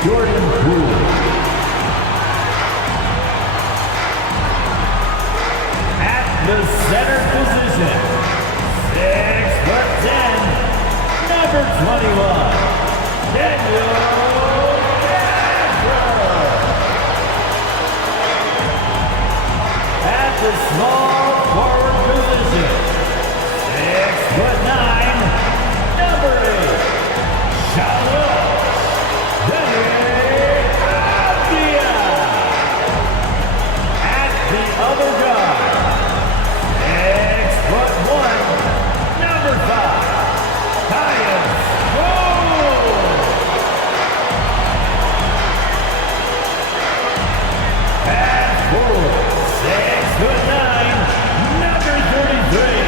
The center position, 6'10", number 21, Daniel. At the small forward position, 6'9", number 8, Katangos. At the other guard, 6'1", number 5, Pass forward, 6'9", number 33,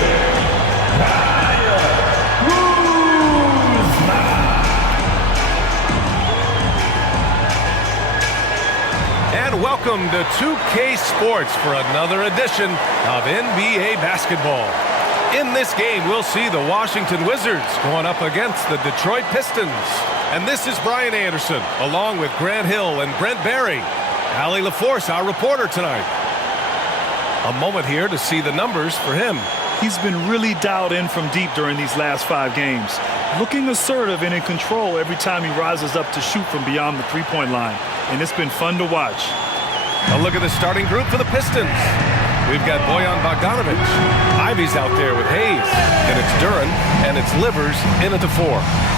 And welcome to 2K Sports for another edition of NBA basketball. In this game, we'll see the Washington Wizards going up against the Detroit Pistons. And this is Brian Anderson, along with Grant Hill and Brent Barry. Allie LaForce, our reporter tonight. A moment here to see the numbers for him. He's been really dialed in from deep during these last 5 games. Looking assertive and in control every time he rises up to shoot from beyond the three-point line. And it's been fun to watch. A look at the starting group for the Pistons. We've got Bojan Bogdanovic. Ivy's out there with Hayes. And it's Duran and it's Livers in at the 4.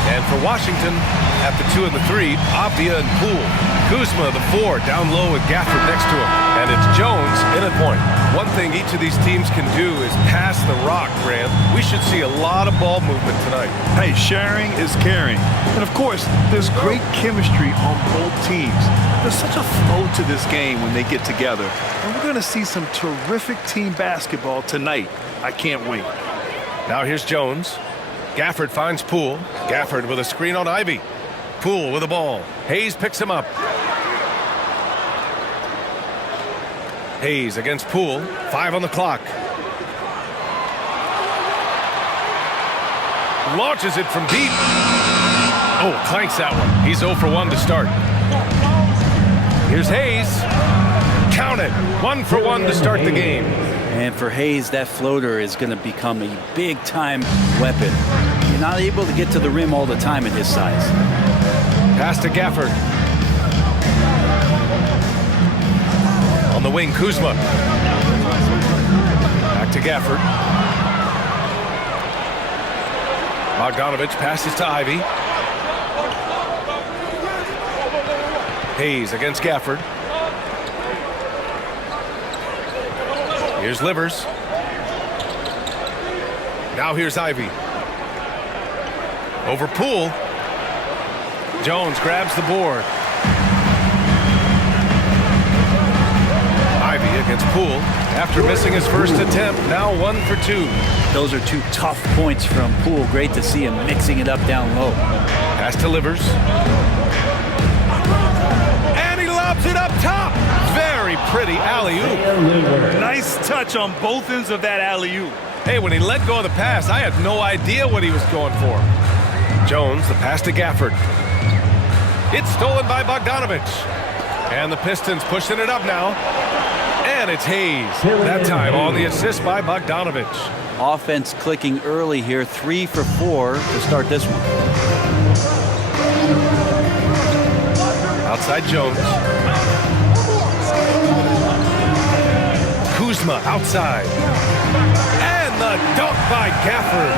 And for Washington, at the 2 and the 3, Avdia and Poole. Kuzma, the 4, down low with Gafford next to him. And it's Jones in at point. One thing each of these teams can do is pass the rock, Grant. We should see a lot of ball movement tonight. Hey, sharing is caring. And of course, there's great chemistry on both teams. There's such a flow to this game when they get together. And we're going to see some terrific team basketball tonight. I can't wait. Now here's Jones. Gafford finds Poole. Gafford with a screen on Ivy. Poole with the ball. Hayes picks him up. Hayes against Poole. 5 on the clock. Launches it from deep. Oh, clanks that one. He's 0 for 1 to start. Here's Hayes. Count it. 1 for 1 to start the game. And for Hayes, that floater is going to become a big-time weapon. You're not able to get to the rim all the time at his size. Pass to Gafford. On the wing, Kuzma. Back to Gafford. Bogdanovic passes to Ivy. Hayes against Gafford. Here's Livers. Now here's Ivy. Over Poole. Jones grabs the board. Ivy against Poole. After missing his first attempt, now 1 for 2. Those are 2 tough points from Poole. Great to see him mixing it up down low. Pass to Livers. And he lobs it up top. Very pretty alley-oop. Nice touch on both ends of that alley-oop. Hey, when he let go of the pass, I had no idea what he was going for. Jones, the pass to Gafford. It's stolen by Bogdanovic. And the Pistons pushing it up now. And it's Hayes. That time on the assist by Bogdanovic. Offense clicking early here. 3 for 4 to start this one. Outside Jones. Kuzma outside. And the dunk by Gafford.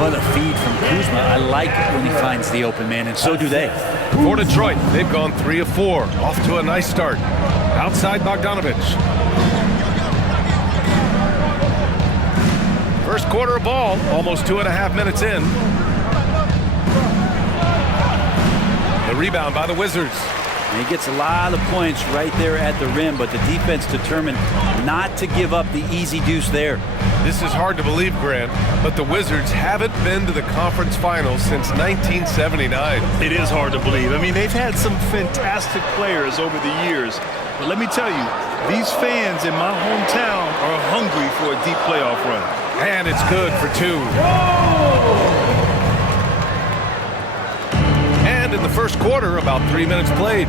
What a feed from Kuzma. I like it when he finds the open man, and so do they. For Detroit, they've gone 3 of 4. Off to a nice start. Outside Bogdanovic. First quarter of ball, almost 2.5 minutes in. The rebound by the Wizards. And he gets a lot of points right there at the rim, but the defense determined not to give up the easy deuce there. This is hard to believe, Grant, but the Wizards haven't been to the conference finals since 1979. It is hard to believe. I mean, they've had some fantastic players over the years. But let me tell you, these fans in my hometown are hungry for a deep playoff run. And it's good for 2. And And in the first quarter, about 3 minutes played.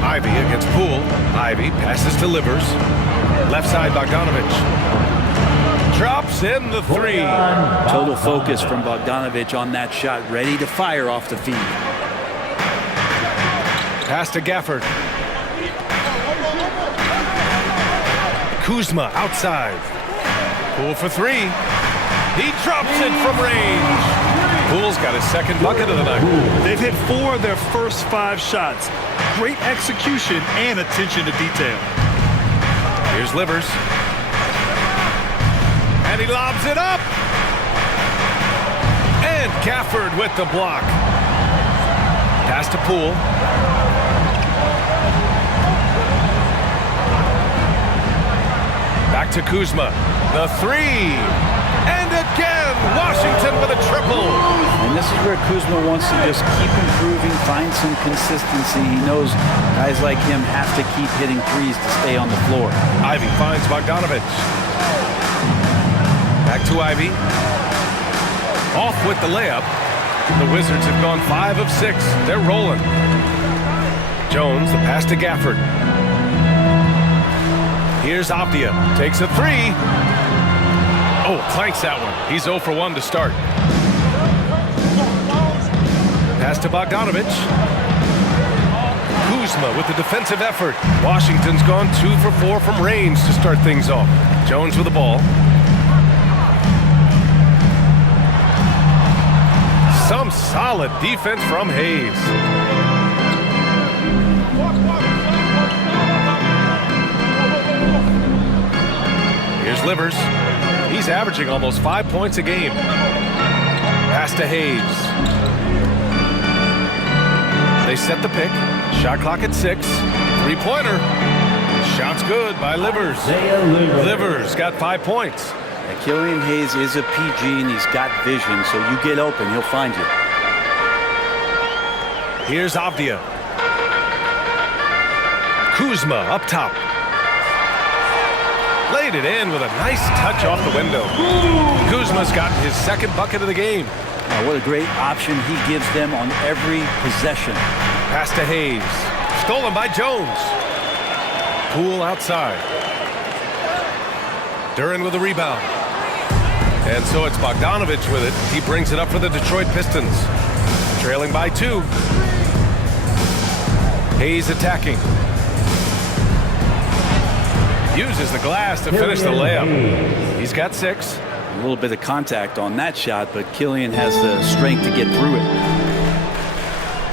Ivy against Poole. Ivy passes to Livers. Left side, Bogdanovich. Drops in the three. Total focus from Bogdanovich on that shot, ready to fire off the feed. Pass to Gafford. Kuzma outside. Poole for three. He drops it from range. Poole's got his second bucket of the night. They've hit 4 of their first 5 shots. Great execution and attention to detail. Here's Livers. And he lobs it up. And Gafford with the block. Pass to Poole. Back to Kuzma. The three. And again, Washington with a triple. And this is where Kuzma wants to just keep improving, find some consistency. He knows guys like him have to keep hitting threes to stay on the floor. Ivy finds Bogdanovich. Back to Ivy. Off with the layup. The Wizards have gone 5 of 6. They're rolling. Jones, the pass to Gafford. Here's Avdia. Takes a three. Oh, clanks that one. He's 0 for 1 to start. Pass to Bogdanovich. Kuzma with the defensive effort. Washington's gone 2 for 4 from range to start things off. Jones with the ball. Some solid defense from Hayes. Here's Livers. He's averaging almost 5 points a game. Pass to Hayes. They set the pick. Shot clock at 6. Three-pointer. Shot's good by Livers. Livers got 5 points. And Killian Hayes is a PG and he's got vision, so you get open, he'll find you. Here's Avdia. Kuzma up top. Laid it in with a nice touch off the window. Kuzma's got his second bucket of the game. Now, what a great option he gives them on every possession. Pass to Hayes. Stolen by Jones. Poole outside. Duren with a rebound. And so it's Bogdanovich with it. He brings it up for the Detroit Pistons. Trailing by 2. Hayes attacking. Uses the glass to finish the layup. He's got 6. A little bit of contact on that shot, but Killian has the strength to get through it.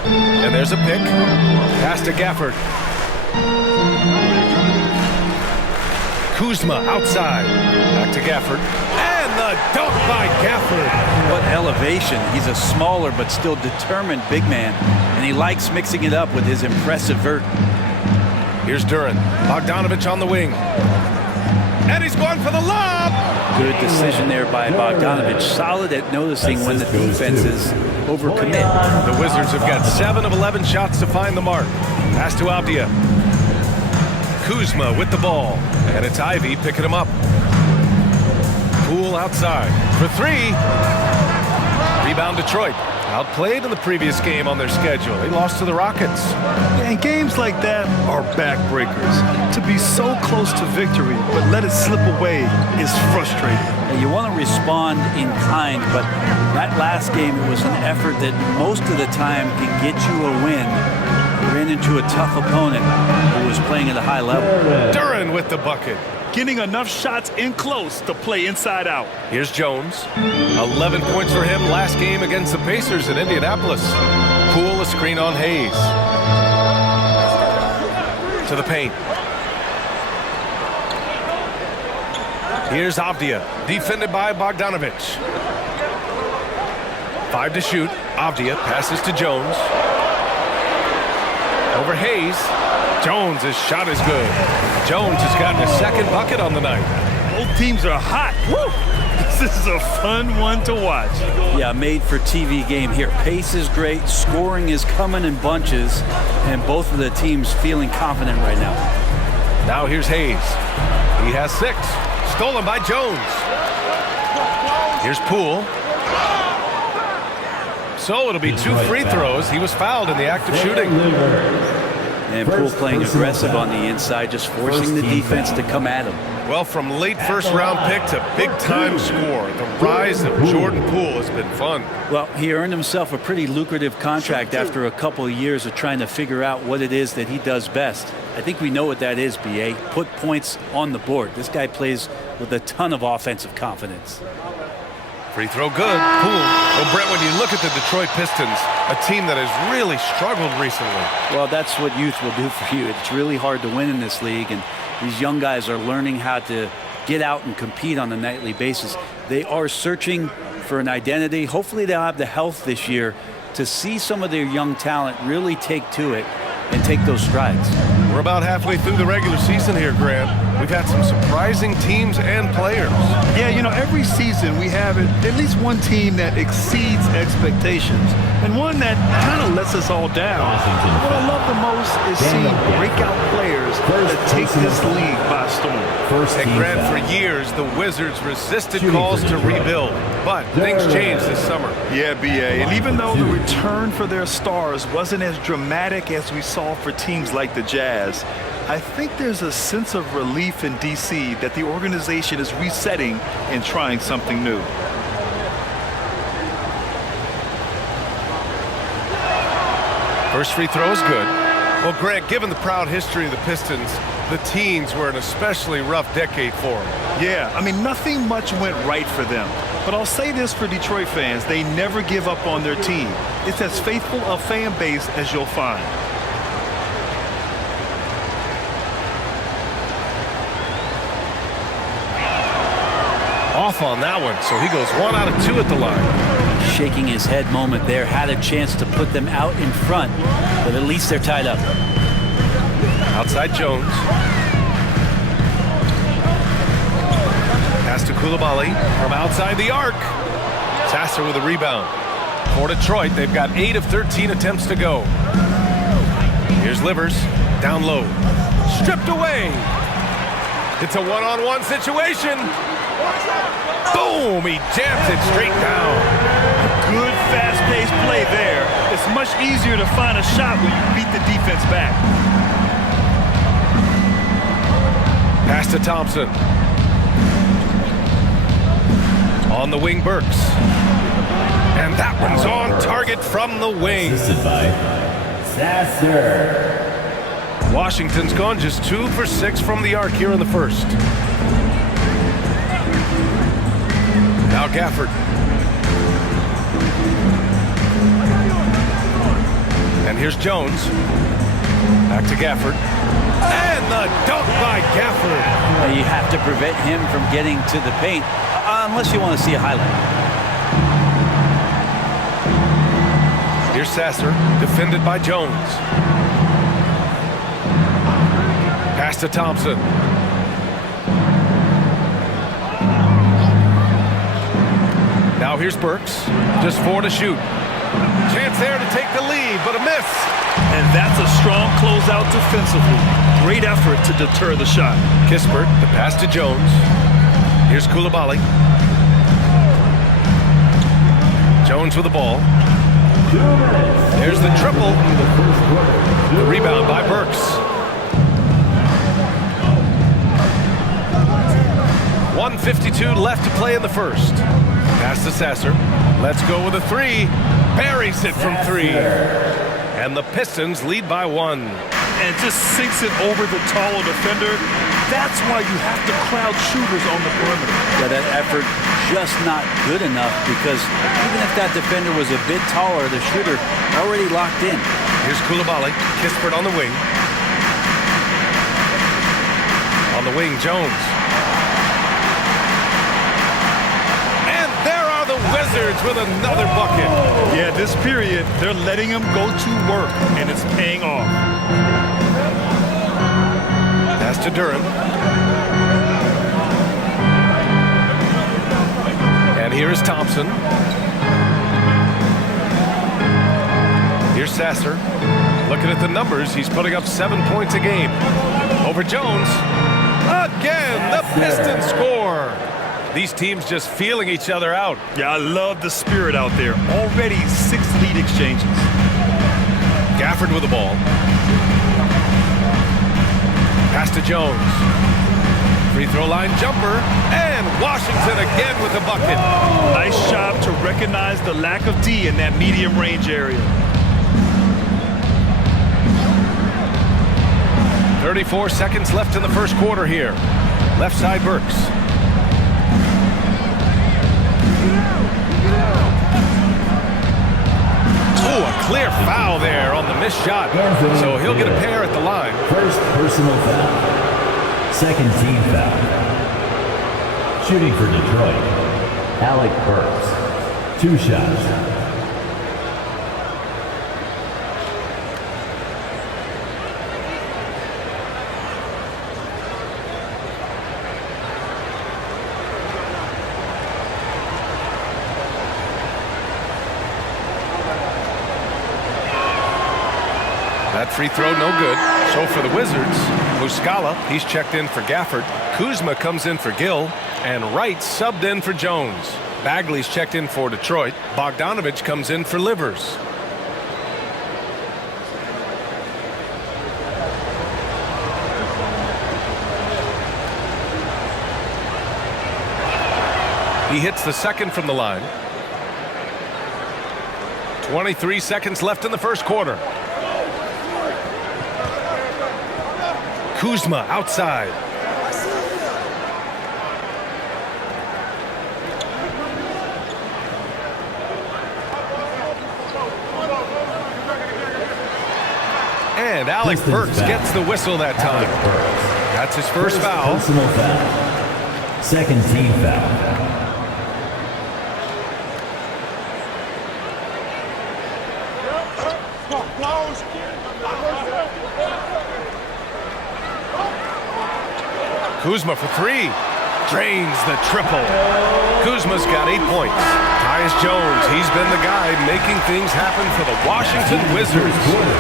And there's a pick. Pass to Gafford. Kuzma outside. Back to Gafford. And the dunk by Gafford. What elevation. He's a smaller but still determined big man, and he likes mixing it up with his impressive vert. Here's Duren. Bogdanovich on the wing. And he's going for the lob. Good decision there by Bogdanovich. Solid at noticing when the defenses overcommit. The Wizards have got 7 of 11 shots to find the mark. Pass to Avdia. Kuzma with the ball. And it's Ivy picking him up. Poole outside for 3. Rebound Detroit. Outplayed in the previous game on their schedule. They lost to the Rockets. And games like that are backbreakers. To be so close to victory, but let it slip away is frustrating. You want to respond in kind, but that last game, it was an effort that most of the time can get you a win. Ran into a tough opponent who was playing at a high level. Duren with the bucket. Getting enough shots in close to play inside out. Here's Jones. 11 points for him last game against the Pacers in Indianapolis. Poole a screen on Hayes. To the paint. Here's Avdia, defended by Bogdanovich. 5 to shoot. Avdia passes to Jones. Over Hayes. Jones' shot is good. Jones has gotten his second bucket on the night. Both teams are hot. Woo! This is a fun one to watch. Yeah, made for TV game here. Pace is great. Scoring is coming in bunches. And both of the teams feeling confident right now. Now here's Hayes. He has 6. Stolen by Jones. Here's Poole. So it'll be 2 free throws. He was fouled in the act of shooting. And Poole playing aggressive on the inside, just forcing the defense to come at him. Well, from late first-round pick to big-time score, the rise of Jordan Poole has been fun. Well, he earned himself a pretty lucrative contract after a couple of years of trying to figure out what it is that he does best. I think we know what that is, B.A. Put points on the board. This guy plays with a ton of offensive confidence. Free throw good. Poole. Well, Brent, when you look at the Detroit Pistons, a team that has really struggled recently. Well, that's what youth will do for you. It's really hard to win in this league, and these young guys are learning how to get out and compete on a nightly basis. They are searching for an identity. Hopefully they'll have the health this year to see some of their young talent really take to it and take those strides. We're about halfway through the regular season here, Grant. We've had some surprising teams and players. Yeah, you know, every season we have at least one team that exceeds expectations and one that kind of lets us all down. What I love the most is seeing breakout players that take this league by storm. And Grant, for years, the Wizards resisted calls to rebuild, but things changed this summer. Yeah, B.A., and even though the return for their stars wasn't as dramatic as we saw for teams like the Jazz, I think there's a sense of relief in D.C. that the organization is resetting and trying something new. First free throw is good. Well, Grant, given the proud history of the Pistons, the teens were an especially rough decade for them. Yeah, I mean, nothing much went right for them. But I'll say this for Detroit fans, they never give up on their team. It's as faithful a fan base as you'll find. Off on that one, so he goes 1 out of 2 at the line. Shaking his head moment there, had a chance to put them out in front, but at least they're tied up. Outside Jones. Pass to Coulibaly from outside the arc. Sasser with a rebound. For Detroit, they've got 8 of 13 attempts to go. Here's Livers, down low. Stripped away. It's a one-on-one situation. Boom! He jams it straight down. Good fast-paced play there. It's much easier to find a shot when you beat the defense back. Pass to Thompson. On the wing, Burks. And that one's on target from the wing. Assisted by Sasser. Washington's gone just 2 for 6 from the arc here in the first. Now Gafford. And here's Jones. Back to Gafford. And the dunk by Gafford. You have to prevent him from getting to the paint, unless you want to see a highlight. Here's Sasser, defended by Jones. Pass to Thompson. Now here's Burks, just 4 to shoot. Chance there to take the lead, but a miss. And that's a strong closeout defensively. Great effort to deter the shot. Kispert, the pass to Jones. Here's Coulibaly. Jones with the ball. There's the triple. The rebound by Burks. 1:52 left to play in the first. Pass to Sasser. Let's go with a 3. Buries it from 3. And the Pistons lead by 1. And just sinks it over the taller defender. That's why you have to crowd shooters on the perimeter. Yeah, that effort just not good enough, because even if that defender was a bit taller, the shooter already locked in. Here's Coulibaly. Kispert on the wing. On the wing, Jones. Wizards with another bucket. Yeah, this period, they're letting him go to work, and it's paying off. Pass to Durham. And here is Thompson. Here's Sasser. Looking at the numbers, he's putting up 7 points a game. Over Jones. Again, the Pistons score. These teams just feeling each other out. Yeah, I love the spirit out there. Already 6 lead exchanges. Gafford with the ball. Pass to Jones. Free throw line jumper. And Washington again with the bucket. Nice job to recognize the lack of D in that medium range area. 34 seconds left in the first quarter here. Left side Burks. Oh, a clear foul there on the missed shot. So he'll get a pair at the line. First personal foul. Second team foul. Shooting for Detroit, Alec Burks. 2 shots. That free throw no good. So for the Wizards, Muscala, he's checked in for Gafford. Kuzma comes in for Gill. And Wright subbed in for Jones. Bagley's checked in for Detroit. Bogdanovich comes in for Livers. He hits the second from the line. 23 seconds left in the first quarter. Kuzma outside. And Alec Burks gets the whistle that time. That's his first foul. Personal foul. Second team foul. Kuzma for 3. Drains the triple. Kuzma's got 8 points. Tyus Jones, he's been the guy making things happen for the Washington Wizards.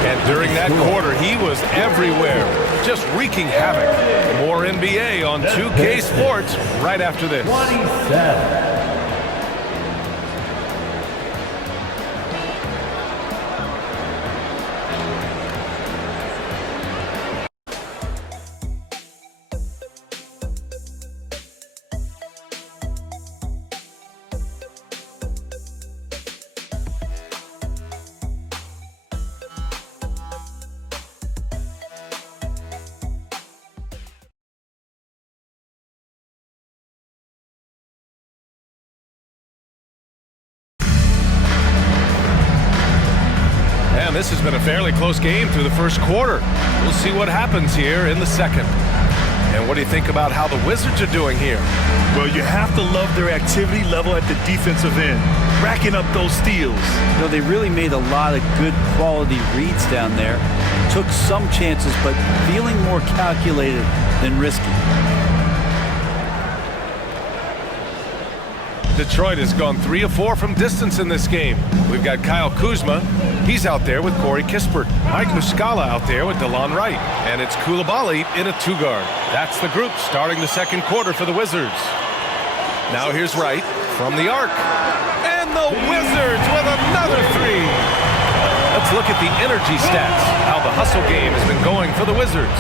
And during that quarter, he was everywhere, just wreaking havoc. More NBA on 2K Sports right after this. 27. This has been a fairly close game through the first quarter. We'll see what happens here in the second. And what do you think about how the Wizards are doing here? Well, you have to love their activity level at the defensive end, racking up those steals. You know, they really made a lot of good quality reads down there. Took some chances, but feeling more calculated than risky. Detroit has gone 3 of 4 from distance in this game. We've got Kyle Kuzma. He's out there with Corey Kispert. Mike Muscala out there with DeLon Wright. And it's Coulibaly in a 2-guard. That's the group starting the second quarter for the Wizards. Now here's Wright from the arc. And the Wizards with another 3. Let's look at the energy stats, how the hustle game has been going for the Wizards.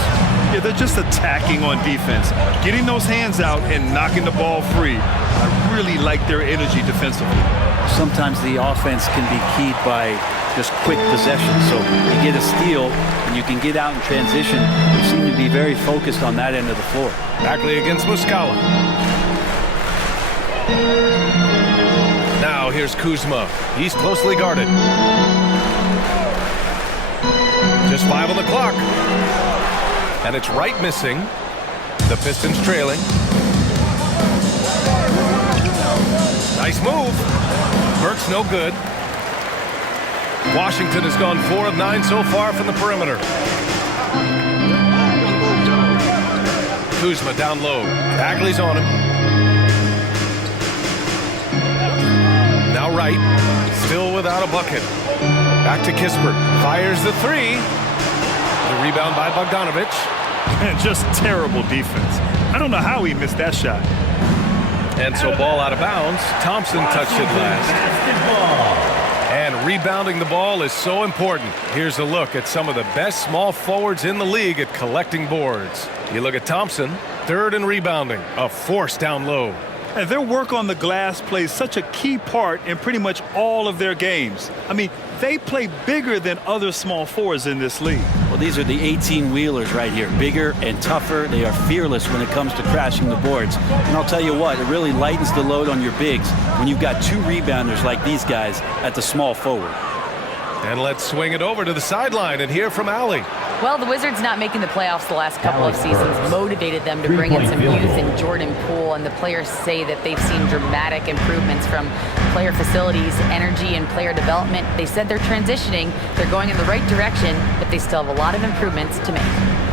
Yeah, they're just attacking on defense, getting those hands out and knocking the ball free. I really like their energy defensively. Sometimes the offense can be keyed by just quick possession. So you get a steal and you can get out in transition. They seem to be very focused on that end of the floor. Bagley against Muscala. Now here's Kuzma. He's closely guarded. Just 5 on the clock. And it's Wright missing. The Pistons trailing. Nice move. Burks no good. Washington has gone 4 of 9 so far from the perimeter. Kuzma down low. Bagley's on him. Now Wright, still without a bucket. Back to Kispert. Fires the 3. The rebound by Bogdanovich. Just terrible defense. I don't know how he missed that shot. And so ball out of bounds. Thompson touched it last. And rebounding the ball is so important. Here's a look at some of the best small forwards in the league at collecting boards. You look at Thompson, third in rebounding, a force down low. And their work on the glass plays such a key part in pretty much all of their games. I mean, they play bigger than other small forwards in this league. Well, these are the 18-wheelers right here. Bigger and tougher. They are fearless when it comes to crashing the boards. And I'll tell you what, it really lightens the load on your bigs when you've got two rebounders like these guys at the small forward. And let's swing it over to the sideline and hear from Allie. Well, the Wizards not making the playoffs the last couple of seasons motivated them to bring in some youth in Jordan Poole, and the players say that they've seen dramatic improvements from player facilities, energy, and player development. They said they're transitioning, they're going in the right direction, but they still have a lot of improvements to make.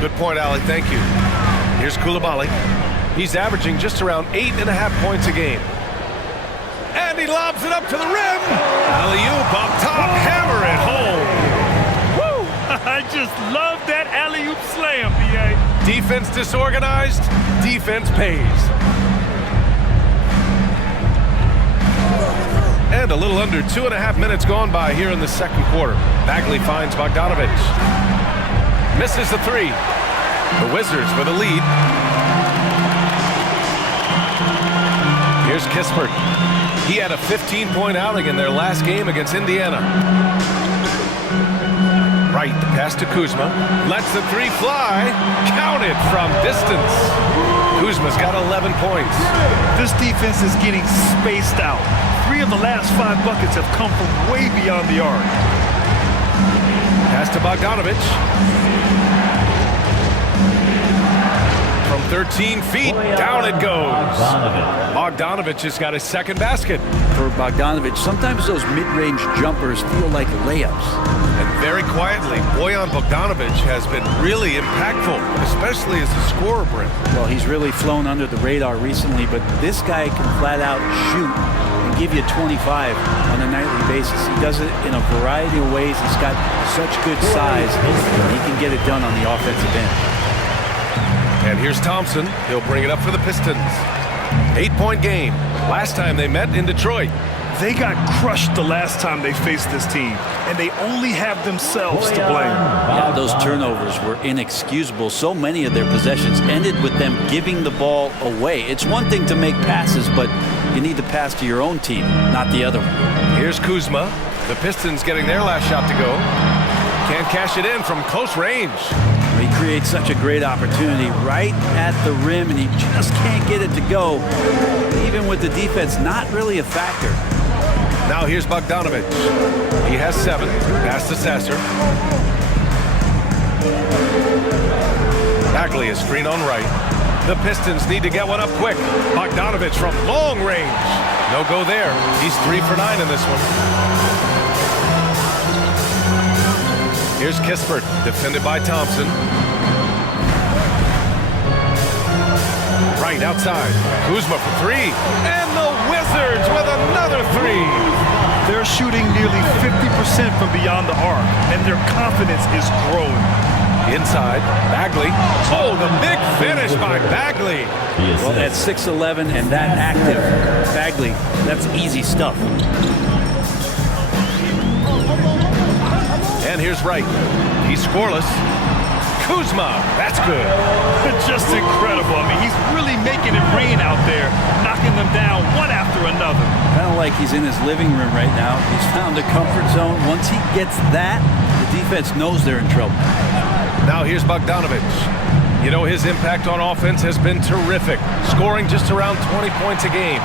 Good point, Allie. Thank you. Here's Coulibaly. He's averaging just around 8.5 points a game. And he lobs it up to the rim. Alley-oop up top, hammer it home. I just love that alley-oop slam, B.A. Defense disorganized, defense pays. And a little under 2.5 minutes gone by here in the second quarter. Bagley finds Bogdanovic. Misses the three. The Wizards with a lead. Here's Kispert. He had a 15-point outing in their last game against Indiana. Right, the pass to Kuzma. Lets the three fly. Counted from distance. Kuzma's got 11 points. This defense is getting spaced out. 3 of the last 5 buckets have come from way beyond the arc. Pass to Bogdanovic. From 13 feet, down it goes. Bogdanovic has got his second basket. For Bogdanovic, sometimes those mid-range jumpers feel like layups. And very quietly, Bojan Bogdanovic has been really impactful, especially as a scorer, Brent. Well, he's really flown under the radar recently, but this guy can flat out shoot and give you 25 on a nightly basis. He does it in a variety of ways. He's got such good size, and he can get it done on the offensive end. And here's Thompson. He'll bring it up for the Pistons. 8-point game. Last time they met in Detroit. They got crushed the last time they faced this team, and they only have themselves to blame. Yeah, those turnovers were inexcusable. So many of their possessions ended with them giving the ball away. It's one thing to make passes, but you need to pass to your own team, not the other one. Here's Kuzma. The Pistons getting their last shot to go. Can't cash it in from close range. He creates such a great opportunity right at the rim, and he just can't get it to go. Even with the defense not really a factor. Now here's Bogdanovic. He has 7. Pass to Sasser. Bagley is screen on right. The Pistons need to get one up quick. Bogdanovic from long range. No go there. He's 3 for 9 in this one. Here's Kispert, defended by Thompson. Right outside. Kuzma for 3. And the Wizards with another 3. They're shooting nearly 50% from beyond the arc, and their confidence is growing. Inside, Bagley. Oh, the big finish by Bagley. Well, at 6'11" and that active, Bagley, that's easy stuff. And here's Wright. He's scoreless. Kuzma, that's good. Just incredible. I mean, he's really making it rain out there, knocking them down one after another. Kind of like he's in his living room right now. He's found a comfort zone. Once he gets that, the defense knows they're in trouble. Now here's Bogdanovic. You know, his impact on offense has been terrific, scoring just around 20 points a game.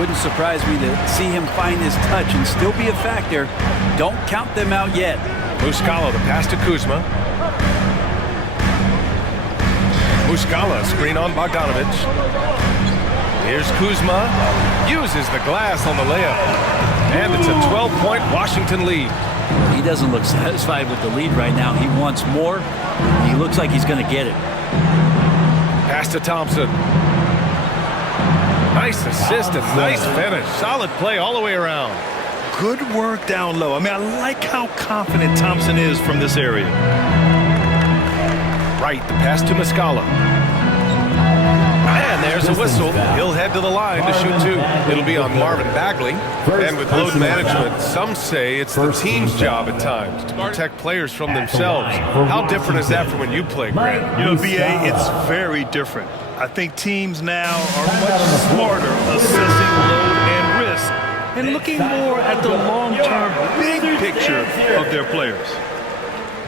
Wouldn't surprise me to see him find his touch and still be a factor. Don't count them out yet. Muscala, the pass to Kuzma. Muscala, screen on Bogdanovic. Here's Kuzma. Uses the glass on the layup. And it's a 12-point Washington lead. He doesn't look satisfied with the lead right now. He wants more. He looks like he's going to get it. Pass to Thompson. Nice assist and nice finish. Solid play all the way around. Good work down low. I mean, I like how confident Thompson is from this area. Right, the pass to Muscala. And there There's a whistle. He'll head to the line to shoot two. It'll be on Marvin Bagley. And with load management, some say it's the team's job at times to protect players from themselves. How different is that from when you played, Grant? You know, BA, it's very different. I think teams now are much smarter assessing load and risk and looking more at the long-term big picture of their players.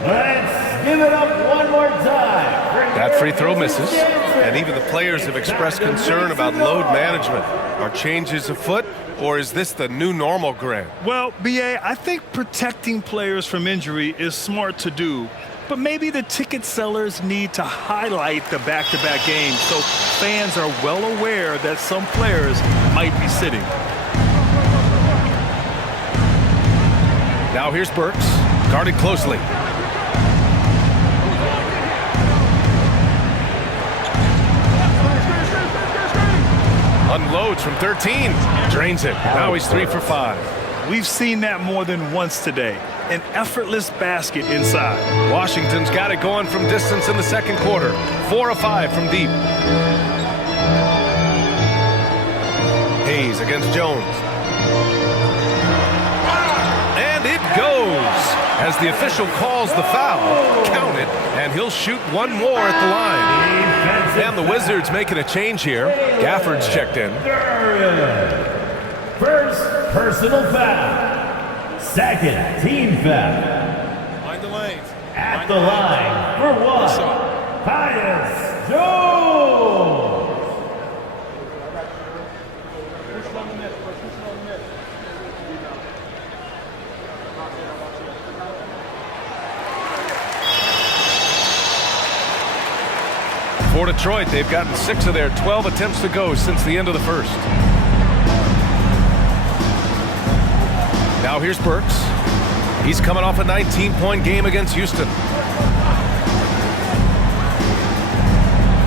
Let's give it up one more time. That free throw misses, and even the players have expressed concern about load management. Are changes afoot, or is this the new normal, Grant? Well, BA, I think protecting players from injury is smart to do, but maybe the ticket sellers need to highlight the back-to-back games so fans are well aware that some players might be sitting. Now here's Burks, guarded closely. Unloads from 13, drains it. Now he's 3 for 5. We've seen that more than once today. An effortless basket inside. Washington's got it going from distance in the second quarter. 4 of 5 from deep. Hayes against Jones. And it goes. As the official calls the foul, count it, and he'll shoot one more at the line. And the Wizards making a change here. Gafford's checked in. First personal foul. Second team foul. Mind the lanes. At the line for one, Tyus Jones. For Detroit, they've gotten 6 of their 12 attempts to go since the end of the first. Now here's Burks. He's coming off a 19-point game against Houston.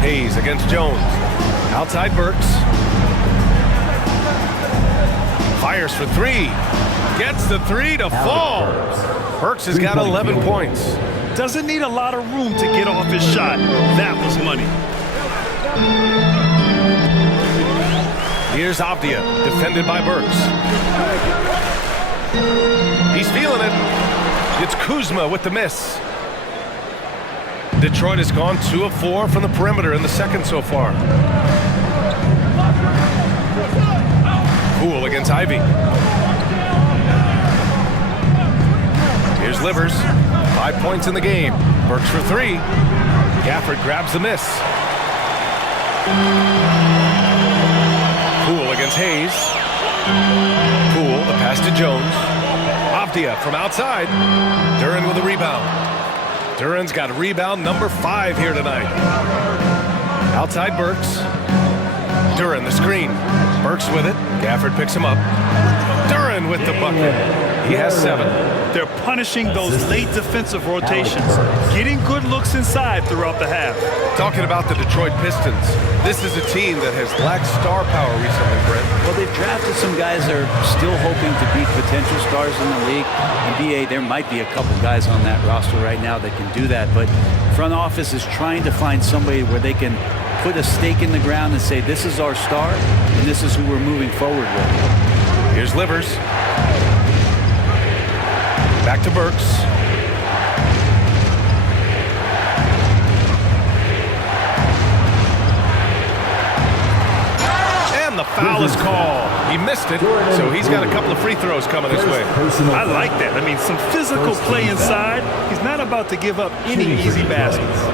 Hayes against Jones. Outside Burks. Fires for 3. Gets the 3 to fall. Burks has got 11 points. Doesn't need a lot of room to get off his shot. That was money. Here's Avdia, defended by Burks. He's feeling it. It's Kuzma with the miss. Detroit has gone 2 of 4 from the perimeter in the second so far. Poole against Ivy. Here's Livers. 5 points in the game. Burks for 3. Gafford grabs the miss. Poole against Hayes. Poole, the pass to Jones. Avdia from outside. Duran with a rebound. Duran's got rebound number 5 here tonight. Outside Burks. Duran the screen. Burks with it. Gafford picks him up. Duran with the bucket. He has 7. They're punishing those late defensive rotations, getting good looks inside throughout the half. Talking about the Detroit Pistons, this is a team that has lacked star power recently, Brent. Well, they've drafted some guys that are still hoping to be potential stars in the league. And BA, there might be a couple guys on that roster right now that can do that. But front office is trying to find somebody where they can put a stake in the ground and say, this is our star, and this is who we're moving forward with. Here's Livers. Back to Burks. And the foul is called. He missed it, so he's got a couple of free throws coming his way. I like that. I mean, some physical play inside. He's not about to give up any easy baskets.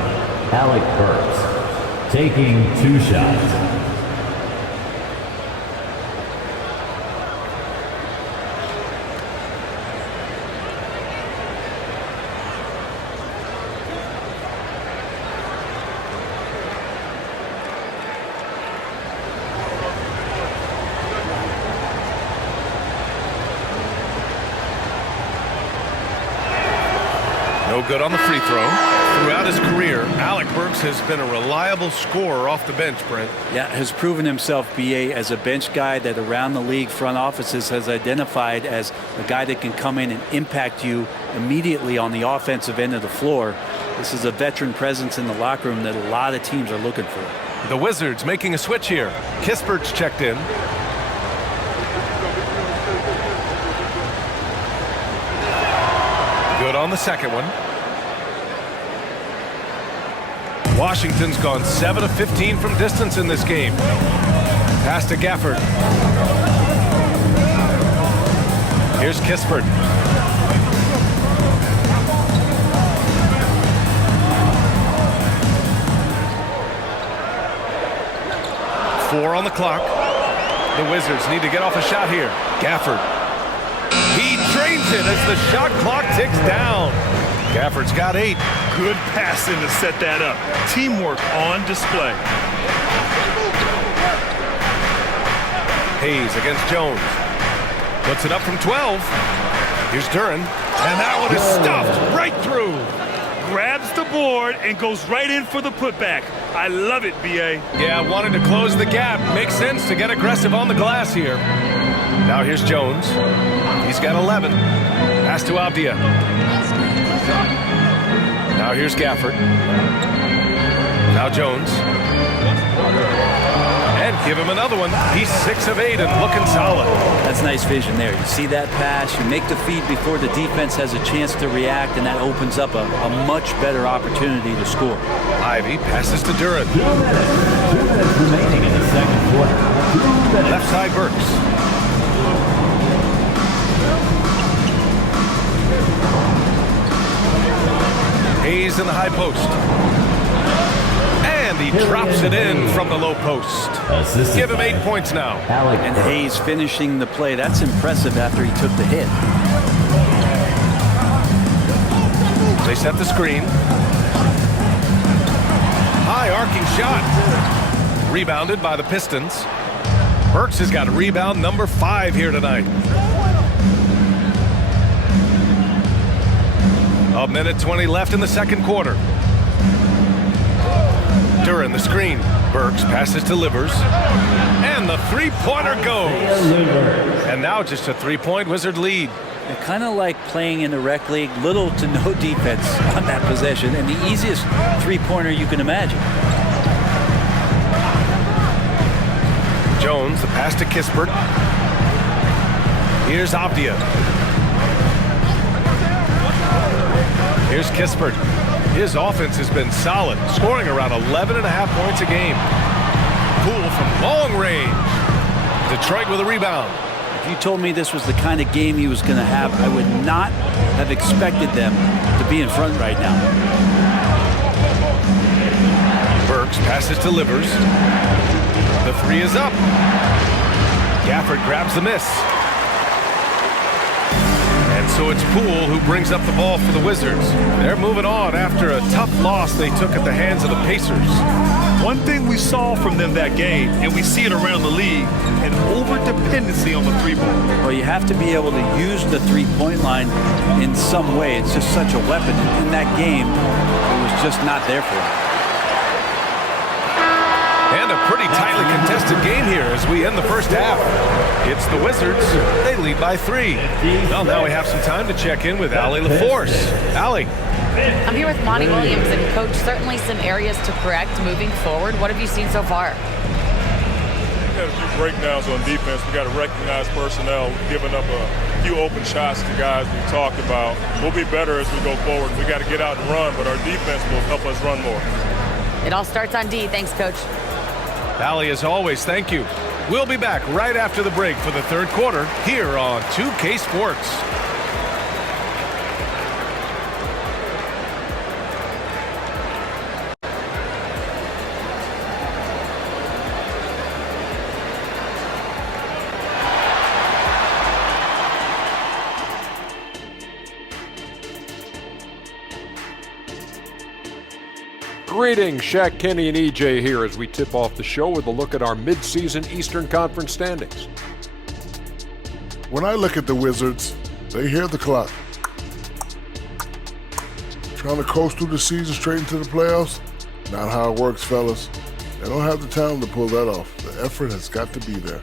Alec Burks taking 2 shots. No good on the free throw. Throughout his career, Alec Burks has been a reliable scorer off the bench, Brent. Yeah, has proven himself, BA, as a bench guy that around the league front offices has identified as a guy that can come in and impact you immediately on the offensive end of the floor. This is a veteran presence in the locker room that a lot of teams are looking for. The Wizards making a switch here. Kispert's checked in. Good on the second one. Washington's gone 7 of 15 from distance in this game. Pass to Gafford. Here's Kispert. Four on the clock. The Wizards need to get off a shot here. Gafford. He drains it as the shot clock ticks down. Gafford's got 8. Good passing to set that up. Teamwork on display. Hayes against Jones. Puts it up from 12. Here's Duran. And that one is stuffed right through. Grabs the board and goes right in for the putback. I love it, B.A. Yeah, wanting to close the gap. Makes sense to get aggressive on the glass here. Now here's Jones. He's got 11. Pass to Abdia. Now here's Gafford. Now Jones. And give him another one. He's 6 of 8 and looking solid. That's nice vision there. You see that pass, you make the feed before the defense has a chance to react, and that opens up a much better opportunity to score. Ivy passes to Duran. 2 minutes remaining in the second quarter. Left side Burks. Hayes in the high post. And he drops it in from the low post. Give him 8 points now. And Hayes finishing the play. That's impressive after he took the hit. They set the screen. High arcing shot. Rebounded by the Pistons. Burks has got rebound number 5 here tonight. A minute 20 left in the second quarter. Duran the screen. Burks passes to Livers. And the three-pointer goes. And now just a 3-point Wizard lead. They're kind of like playing in the rec league, little to no defense on that possession, and the easiest three-pointer you can imagine. Jones, the pass to Kispert. Here's Abdia. Here's Kispert. His offense has been solid, scoring around 11.5 points a game. Poole from long range. Detroit with a rebound. If you told me this was the kind of game he was going to have, I would not have expected them to be in front right now. Burks passes to Livers. The 3 is up. Gafford grabs the miss. And so it's Poole who brings up the ball for the Wizards. They're moving on after a tough loss they took at the hands of the Pacers. One thing we saw from them that game, and we see it around the league, an over-dependency on the 3-ball. Well, you have to be able to use the three-point line in some way. It's just such a weapon. In that game, it was just not there for him. And a pretty tightly contested game here as we end the first half. It's the Wizards. They lead by 3. Well, now we have some time to check in with Allie LaForce. Allie. I'm here with Monty Williams, and Coach, certainly some areas to correct moving forward. What have you seen so far? We had a few breakdowns on defense. We got to recognize personnel, giving up a few open shots to guys we talked about. We'll be better as we go forward. We got to get out and run, but our defense will help us run more. It all starts on D. Thanks, Coach. Allie, as always, thank you. We'll be back right after the break for the third quarter here on 2K Sports. Greetings, Shaq, Kenny, and EJ here as we tip off the show with a look at our mid-season Eastern Conference standings. When I look at the Wizards, they hear the clock. Trying to coast through the season straight into the playoffs? Not how it works, fellas. They don't have the talent to pull that off. The effort has got to be there.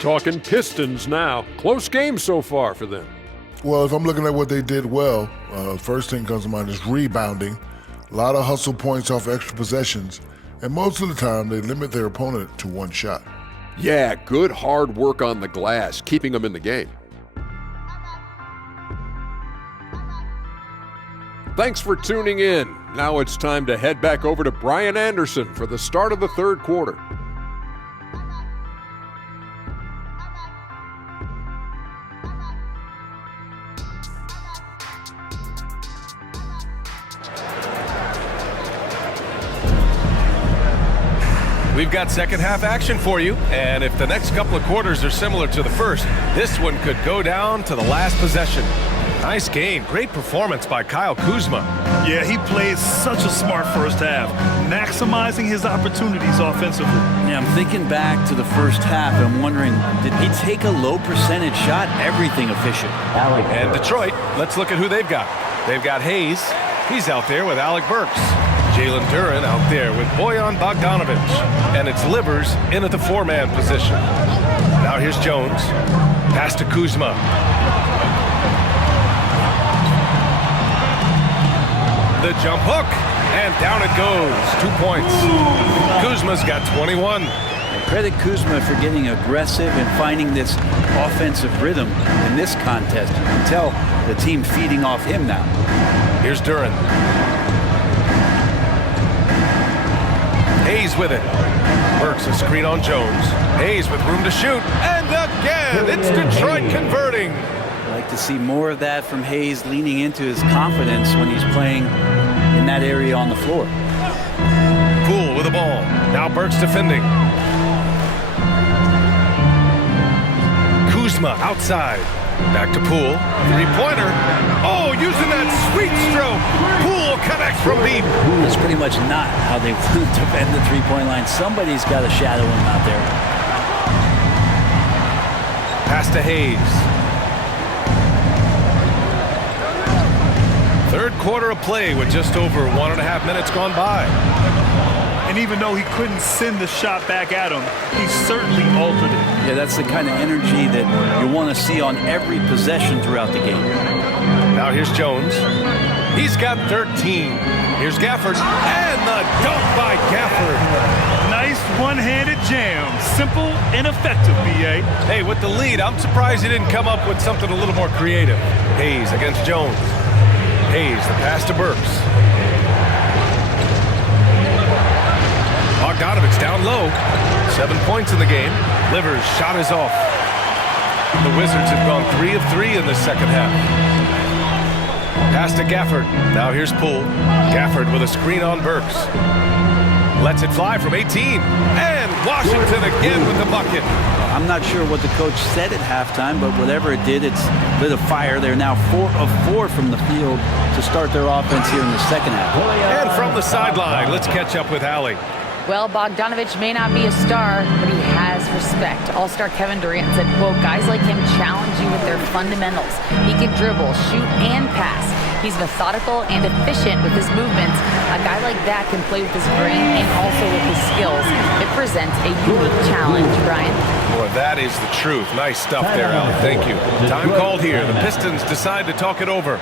Talking Pistons now. Close game so far for them. Well, if I'm looking at what they did well, first thing comes to mind is rebounding. A lot of hustle points off extra possessions, and most of the time they limit their opponent to one shot. Yeah, good hard work on the glass, keeping them in the game. Thanks for tuning in. Now it's time to head back over to Brian Anderson for the start of the third quarter. We've got second half action for you, and if the next couple of quarters are similar to the first, this one could go down to the last possession. Nice game. Great performance by Kyle Kuzma. Yeah, he played such a smart first half, maximizing his opportunities offensively. Yeah, I'm thinking back to the first half. I'm wondering, did he take a low percentage shot? Everything efficient. And Detroit, let's look at who they've got. They've got Hayes. He's out there with Alec Burks. Jalen Duren out there with Bojan Bogdanovic. And it's Livers in at the four-man position. Now here's Jones. Pass to Kuzma. The jump hook, and down it goes. 2 points. Kuzma's got 21. And credit Kuzma for getting aggressive and finding this offensive rhythm in this contest. You can tell the team feeding off him now. Here's Duren. Hayes with it. Burks a screen on Jones. Hayes with room to shoot. And again, it's Detroit converting. I like to see more of that from Hayes, leaning into his confidence when he's playing in that area on the floor. Poole with the ball. Now Burks defending. Kuzma outside. Back to Poole. Three-pointer. Oh, using that sweet stroke. Poole connects from deep. That's pretty much not how they want to defend the three-point line. Somebody's got to shadow him out there. Pass to Hayes. Third quarter of play with just over 1.5 minutes gone by. And even though he couldn't send the shot back at him, he certainly altered it. Yeah, that's the kind of energy that you want to see on every possession throughout the game. Now here's Jones. He's got 13. Here's Gafford. And the dunk by Gafford. Nice one-handed jam. Simple and effective, B.A. Hey, with the lead, I'm surprised he didn't come up with something a little more creative. Hayes against Jones. Hayes, the pass to Burks. Bogdanovic down low. 7 points in the game. Livers' shot is off. The Wizards have gone 3 of 3 in the second half. Pass to Gafford. Now here's Poole. Gafford with a screen on Burks. Lets it fly from 18. And Washington again with the bucket. I'm not sure what the coach said at halftime, but whatever it did, it's lit a fire. They're now 4 of 4 from the field to start their offense here in the second half. And from the sideline, let's catch up with Allie. Well, Bogdanovic may not be a star, but he has respect. All-star Kevin Durant said, quote, guys like him challenge you with their fundamentals. He can dribble, shoot, and pass. He's methodical and efficient with his movements. A guy like that can play with his brain and also with his skills. It presents a unique challenge, Brian. Boy, that is the truth. Nice stuff there, Allie. Thank you. Time called here. The Pistons decide to talk it over.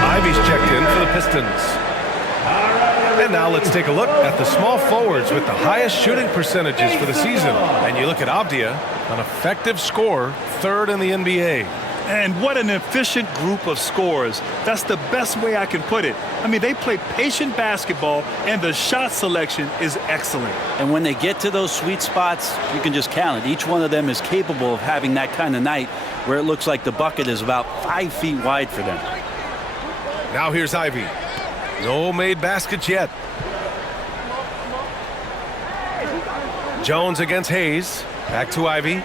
Ivy's checked in for the Pistons. And now let's take a look at the small forwards with the highest shooting percentages for the season. And you look at Avdia, an effective scorer, 3rd in the NBA. And what an efficient group of scorers. That's the best way I can put it. I mean, they play patient basketball, and the shot selection is excellent. And when they get to those sweet spots, you can just count it. Each one of them is capable of having that kind of night where it looks like the bucket is about 5 feet wide for them. Now here's Ivy. No made baskets yet. Jones against Hayes. Back to Ivy.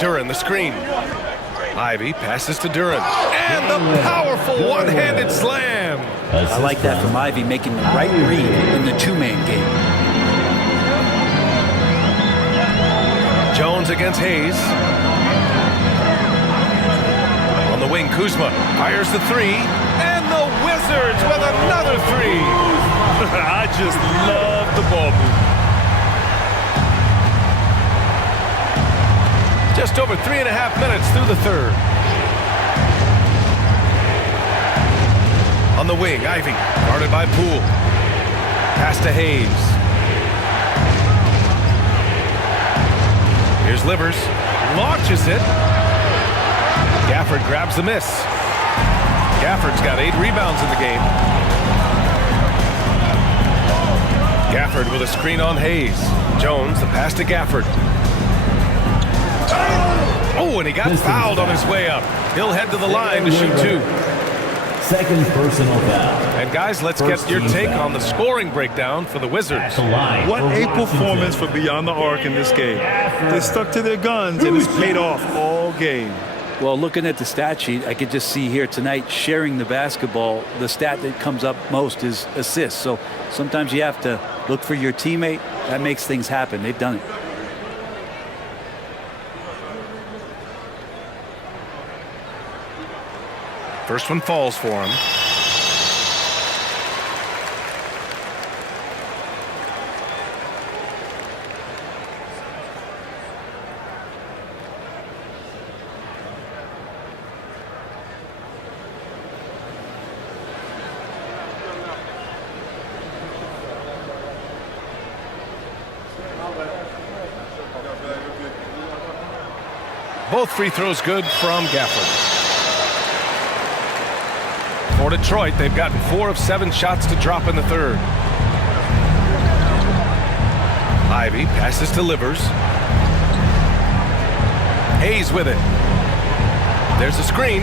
Duren, the screen. Ivy passes to Duren. And the powerful one-handed slam. I like that from Ivy, making the right read in the two-man game. Jones against Hayes. On the wing, Kuzma fires the 3. And the whistle. Wizards with another three. I just love the ball movement. Just over 3.5 minutes through the third. On the wing, Ivy, guarded by Poole. Pass to Hayes. Here's Livers, launches it. Gafford grabs the miss. Gafford's got 8 rebounds in the game. Gafford with a screen on Hayes. Jones, the pass to Gafford. Oh, and he got fouled on his way up. He'll head to the line to shoot 2. Second personal foul. And guys, let's get your take on the scoring breakdown for the Wizards. What a performance for Beyond the Arc in this game. They stuck to their guns and it's paid off all game. Well, looking at the stat sheet, I could just see here tonight sharing the basketball. The stat that comes up most is assists. So sometimes you have to look for your teammate. That makes things happen. They've done it. First one falls for him. Both free throws good from Gafford. For Detroit, they've gotten 4 of 7 shots to drop in the third. Ivy passes to Livers. Hayes with it. There's a screen.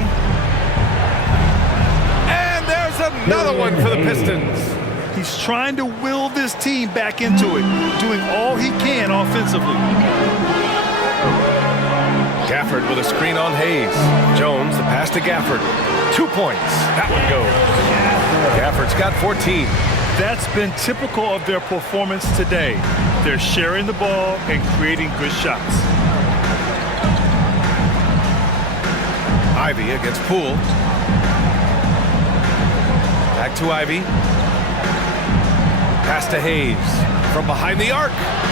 And there's another one for the Pistons. He's trying to will this team back into it, doing all he can offensively. Gafford with a screen on Hayes. Jones, the pass to Gafford. 2 points. That one goes. Gafford's got 14. That's been typical of their performance today. They're sharing the ball and creating good shots. Ivy against Poole. Back to Ivy. Pass to Hayes. From behind the arc.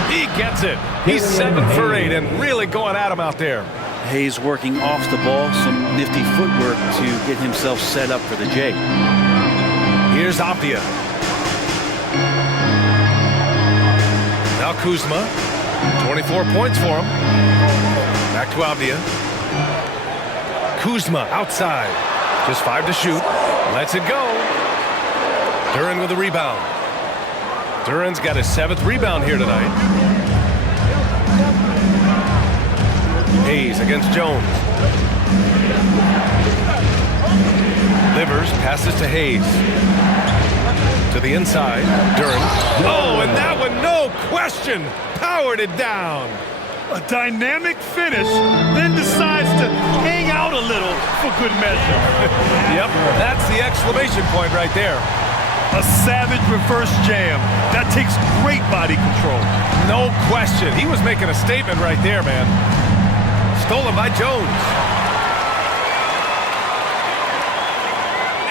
He gets it. He's 7 for 8 and really going at him out there. Hayes working off the ball, some nifty footwork to get himself set up for the J. Here's Abdia. Now Kuzma. 24 points for him. Back to Abdia. Kuzma outside. Just 5 to shoot. Lets it go. Duran with a rebound. Duran's got his 7th rebound here tonight. Hayes against Jones. Livers passes to Hayes. To the inside. Duran. Oh, and that one, no question, powered it down. A dynamic finish, then decides to hang out a little for good measure. Yep, that's the exclamation point right there. A savage reverse jam. That takes great body control. No question. He was making a statement right there, man. Stolen by Jones.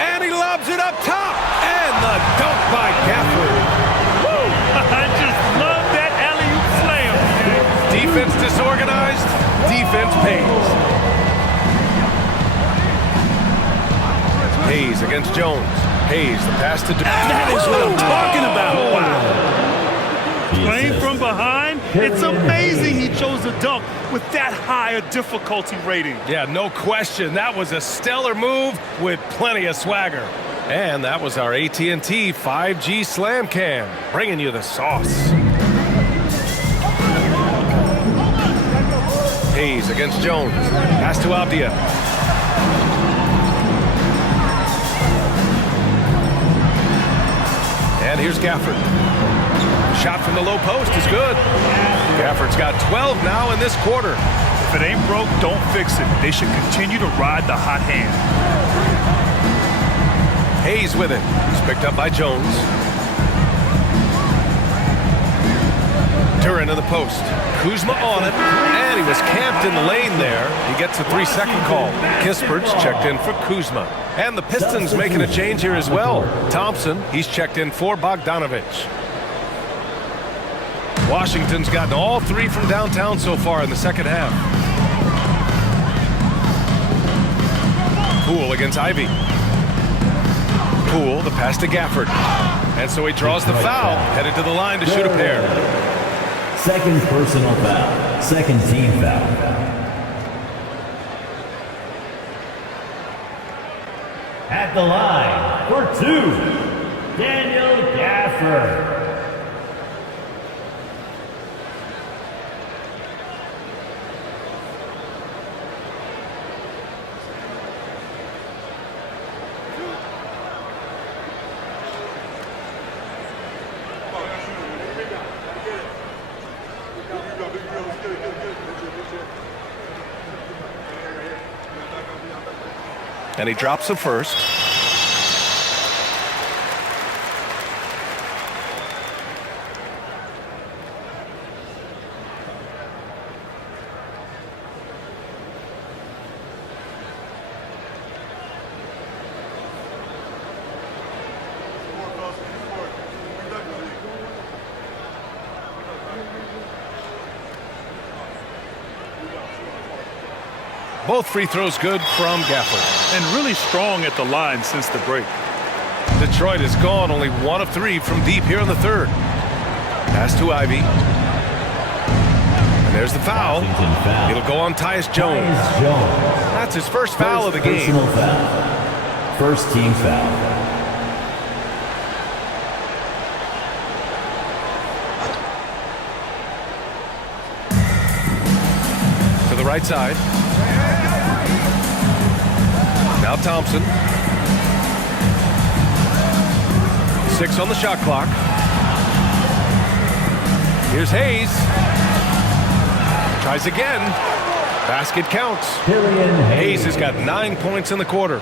And he lobs it up top. And the dunk by Gafford. Woo! I just love that alley-oop slam. Defense disorganized. Defense pays. Hayes against Jones. Hayes, the pass to... That is what I'm talking about. Wow. Playing from behind, it's amazing he chose a dunk with that high a difficulty rating. Yeah, no question. That was a stellar move with plenty of swagger. And that was our AT&T 5G Slam Cam, bringing you the sauce. Hayes against Jones. Pass to Abdia. And here's Gafford. Shot from the low post is good. Gafford's got 12 now in this quarter. If it ain't broke, don't fix it. They should continue to ride the hot hand. Hayes with it. He's picked up by Jones. Duran to the post. Kuzma on it, and he was camped in the lane there. He gets a 3-second call. Kispert's checked in for Kuzma. And the Pistons making a change here as well. Thompson, he's checked in for Bogdanovich. Washington's gotten all 3 from downtown so far in the second half. Poole against Ivy. Poole, the pass to Gafford. And so he draws the foul, headed to the line to shoot a pair. Second personal foul. Second team foul. At the line for 2, Daniel Gafford. And he drops the first. Both free throws good from Gafford. And really strong at the line since the break. Detroit has gone only 1 of 3 from deep here in the third. Pass to Ivy. And there's the foul. It'll go on Tyus Jones. That's his first foul of the game. Foul. First team foul. To the right side. Now Thompson. 6 on the shot clock. Here's Hayes. Tries again. Basket counts. Hayes has got 9 points in the quarter.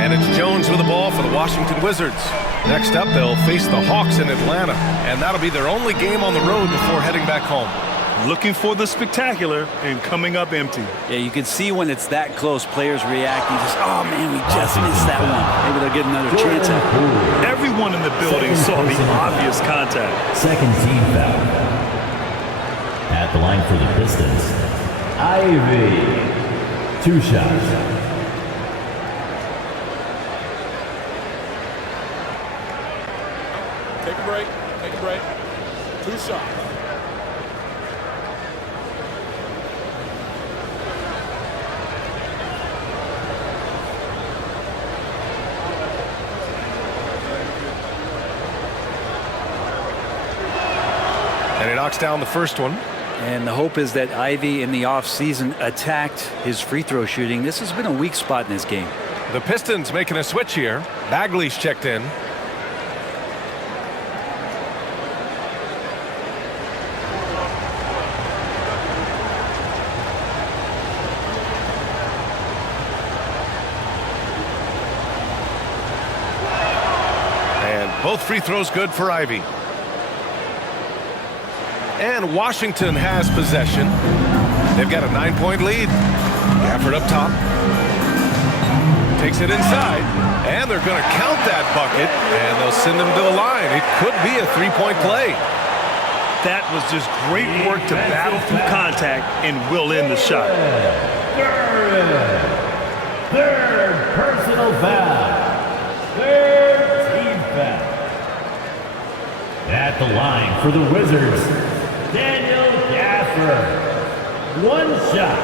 And it's Jones with the ball for the Washington Wizards. Next up, they'll face the Hawks in Atlanta. And that'll be their only game on the road before heading back home. Looking for the spectacular and coming up empty. Yeah, you can see when it's that close, players react. You just, oh man, we just missed that one. Maybe they'll get another chance at it. Everyone in the building saw the obvious contact. Second team foul. At the line for the Pistons, Ivy. 2 shots. Take a break. Take a break. 2 shots. And he knocks down the first one. And the hope is that Ivy in the offseason attacked his free throw shooting. This has been a weak spot in this game. The Pistons making a switch here. Bagley's checked in. And both free throws good for Ivy. And Washington has possession. They've got a 9-point lead. Gafford up top. Takes it inside. And they're going to count that bucket. And they'll send him to the line. It could be a 3-point play. That was just great work to battle through contact and will in the shot. Third personal foul. Third team foul. At the line for the Wizards, Daniel Gafford. 1 shot.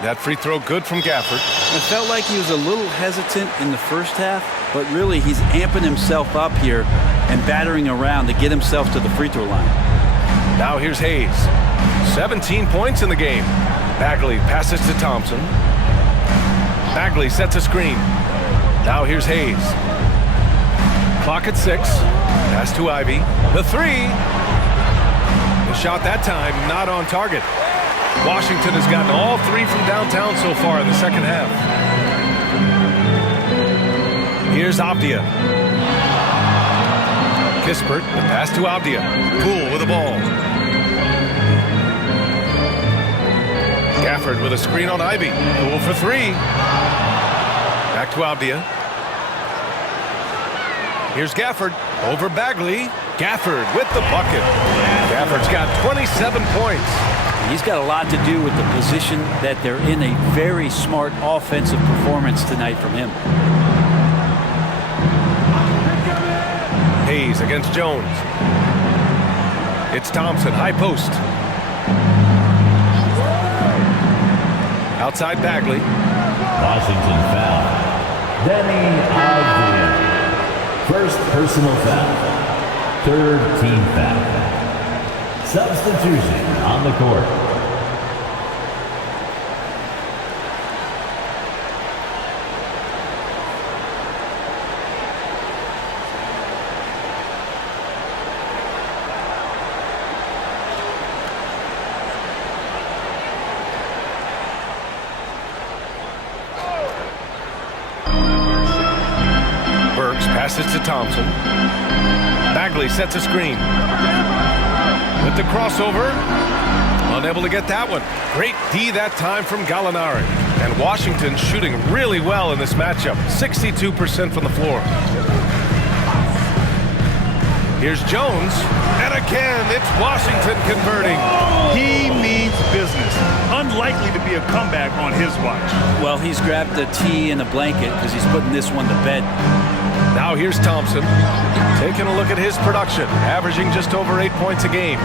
That free throw good from Gafford. It felt like he was a little hesitant in the first half, but really he's amping himself up here and battering around to get himself to the free throw line. Now here's Hayes. 17 points in the game. Bagley passes to Thompson. Bagley sets a screen. Now here's Hayes. Clock at 6. Pass to Ivy. The 3. The shot that time not on target. Washington has gotten all 3 from downtown so far in the second half. Here's Avdia. Kispert, the pass to Avdia. Poole with the ball. Gafford with a screen on Ivy. Poole for 3. Back to Avdia. Here's Gafford over Bagley. Gafford with the bucket. Gafford's got 27 points. He's got a lot to do with the position that they're in. A very smart offensive performance tonight from him. Hayes against Jones. It's Thompson, high post. Outside Bagley. Washington foul. Nbahighlights. First personal foul. Third team foul. Substitution on the court. Passes to Thompson. Bagley sets a screen. With the crossover. Unable to get that one. Great D that time from Gallinari. And Washington shooting really well in this matchup. 62% from the floor. Here's Jones. And again, it's Washington converting. He means business. Unlikely to be a comeback on his watch. Well, he's grabbed a tee and a blanket because he's putting this one to bed. Now here's Thompson. Taking a look at his production. Averaging just over 8 points a game.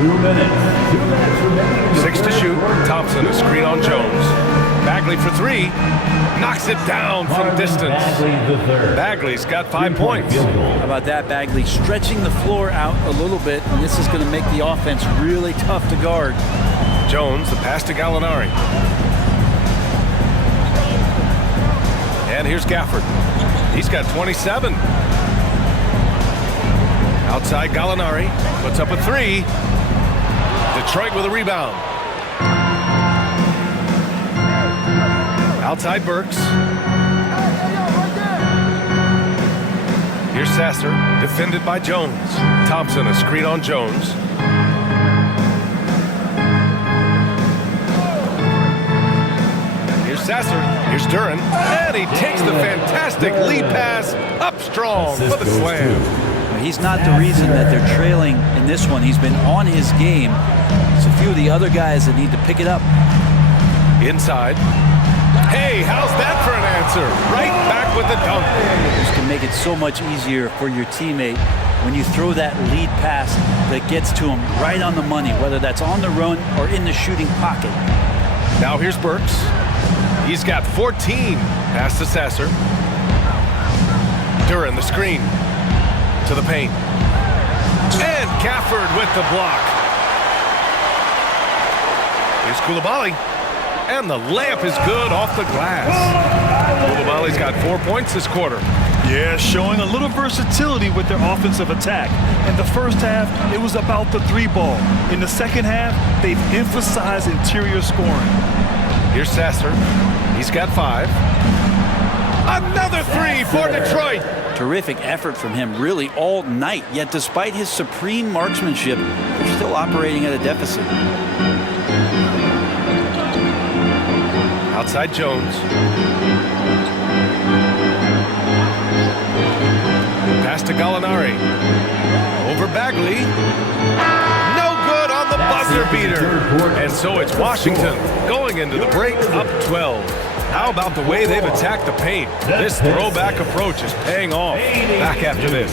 2 minutes. 2 minutes remaining. 6 to shoot. Thompson, a screen on Jones. Bagley for 3. Knocks it down from distance. Bagley's got 5 points. How about that? Bagley stretching the floor out a little bit, and this is going to make the offense really tough to guard. Jones, the pass to Gallinari. And here's Gafford. He's got 27. Outside Gallinari. Puts up a 3. Detroit with a rebound. Outside Burks. Here's Sasser. Defended by Jones. Thompson, a screen on Jones. Here's Sasser. Here's Duran. And he takes the fantastic lead pass up strong for the slam. He's not the reason that they're trailing in this one. He's been on his game. It's a few of the other guys that need to pick it up. Inside. Hey, how's that for an answer? Right back with the dunk. This can make it so much easier for your teammate when you throw that lead pass that gets to him right on the money, whether that's on the run or in the shooting pocket. Now here's Burks. He's got 14. Pass to Sasser. Duran, the screen. To the paint. And Gafford with the block. Here's Coulibaly. And the layup is good off the glass. Coulibaly's got 4 points this quarter. Yeah, showing a little versatility with their offensive attack. In the first half, it was about the 3-ball. In the second half, they've emphasized interior scoring. Here's Sasser. He's got 5. Another 3 for Detroit. Terrific effort from him really all night, yet despite his supreme marksmanship, they're still operating at a deficit. Outside Jones. Pass to Gallinari. Over Bagley. No good on the buzzer beater. And so it's Washington going into the break up 12. How about the way they've attacked the paint? This throwback approach is paying off. Back after this.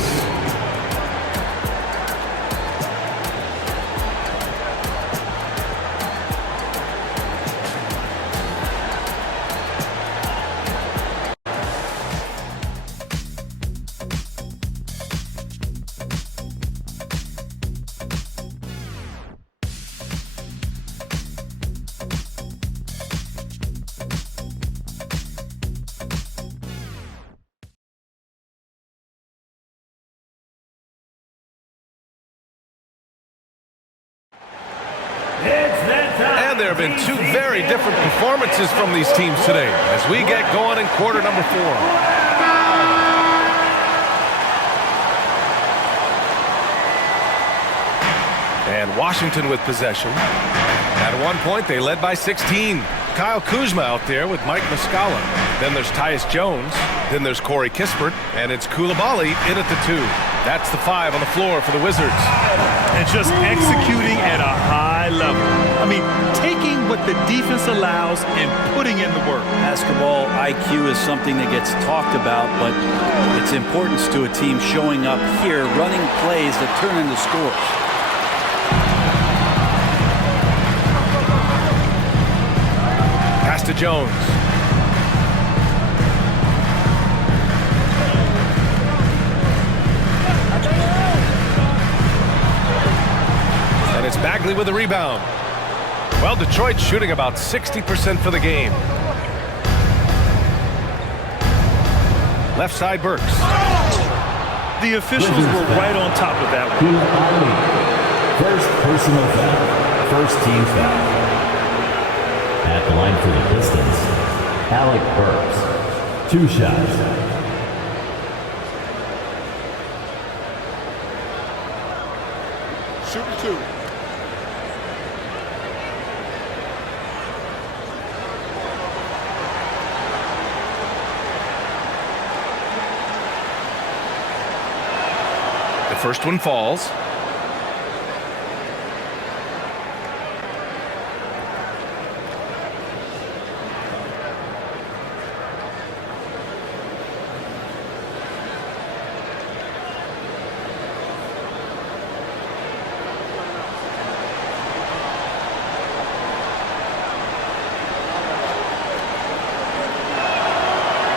And there have been two very different performances from these teams today as we get going in quarter number 4. And Washington with possession. At one point, they led by 16. Kyle Kuzma out there with Mike Muscala. Then there's Tyus Jones. Then there's Corey Kispert. And it's Koulibaly in at the 2. That's the 5 on the floor for the Wizards. And just executing at a high level. I mean, taking what the defense allows and putting in the work. Basketball IQ is something that gets talked about, but its importance to a team showing up here, running plays that turn into scores. Pass to Jones. And it's Bagley with the rebound. Well, Detroit's shooting about 60% for the game. Left side, Burks. The officials were right on top of that one. First personal foul. First team foul. At the line for the Pistons, Alec Burks. 2 shots. Shooting 2. The first one falls.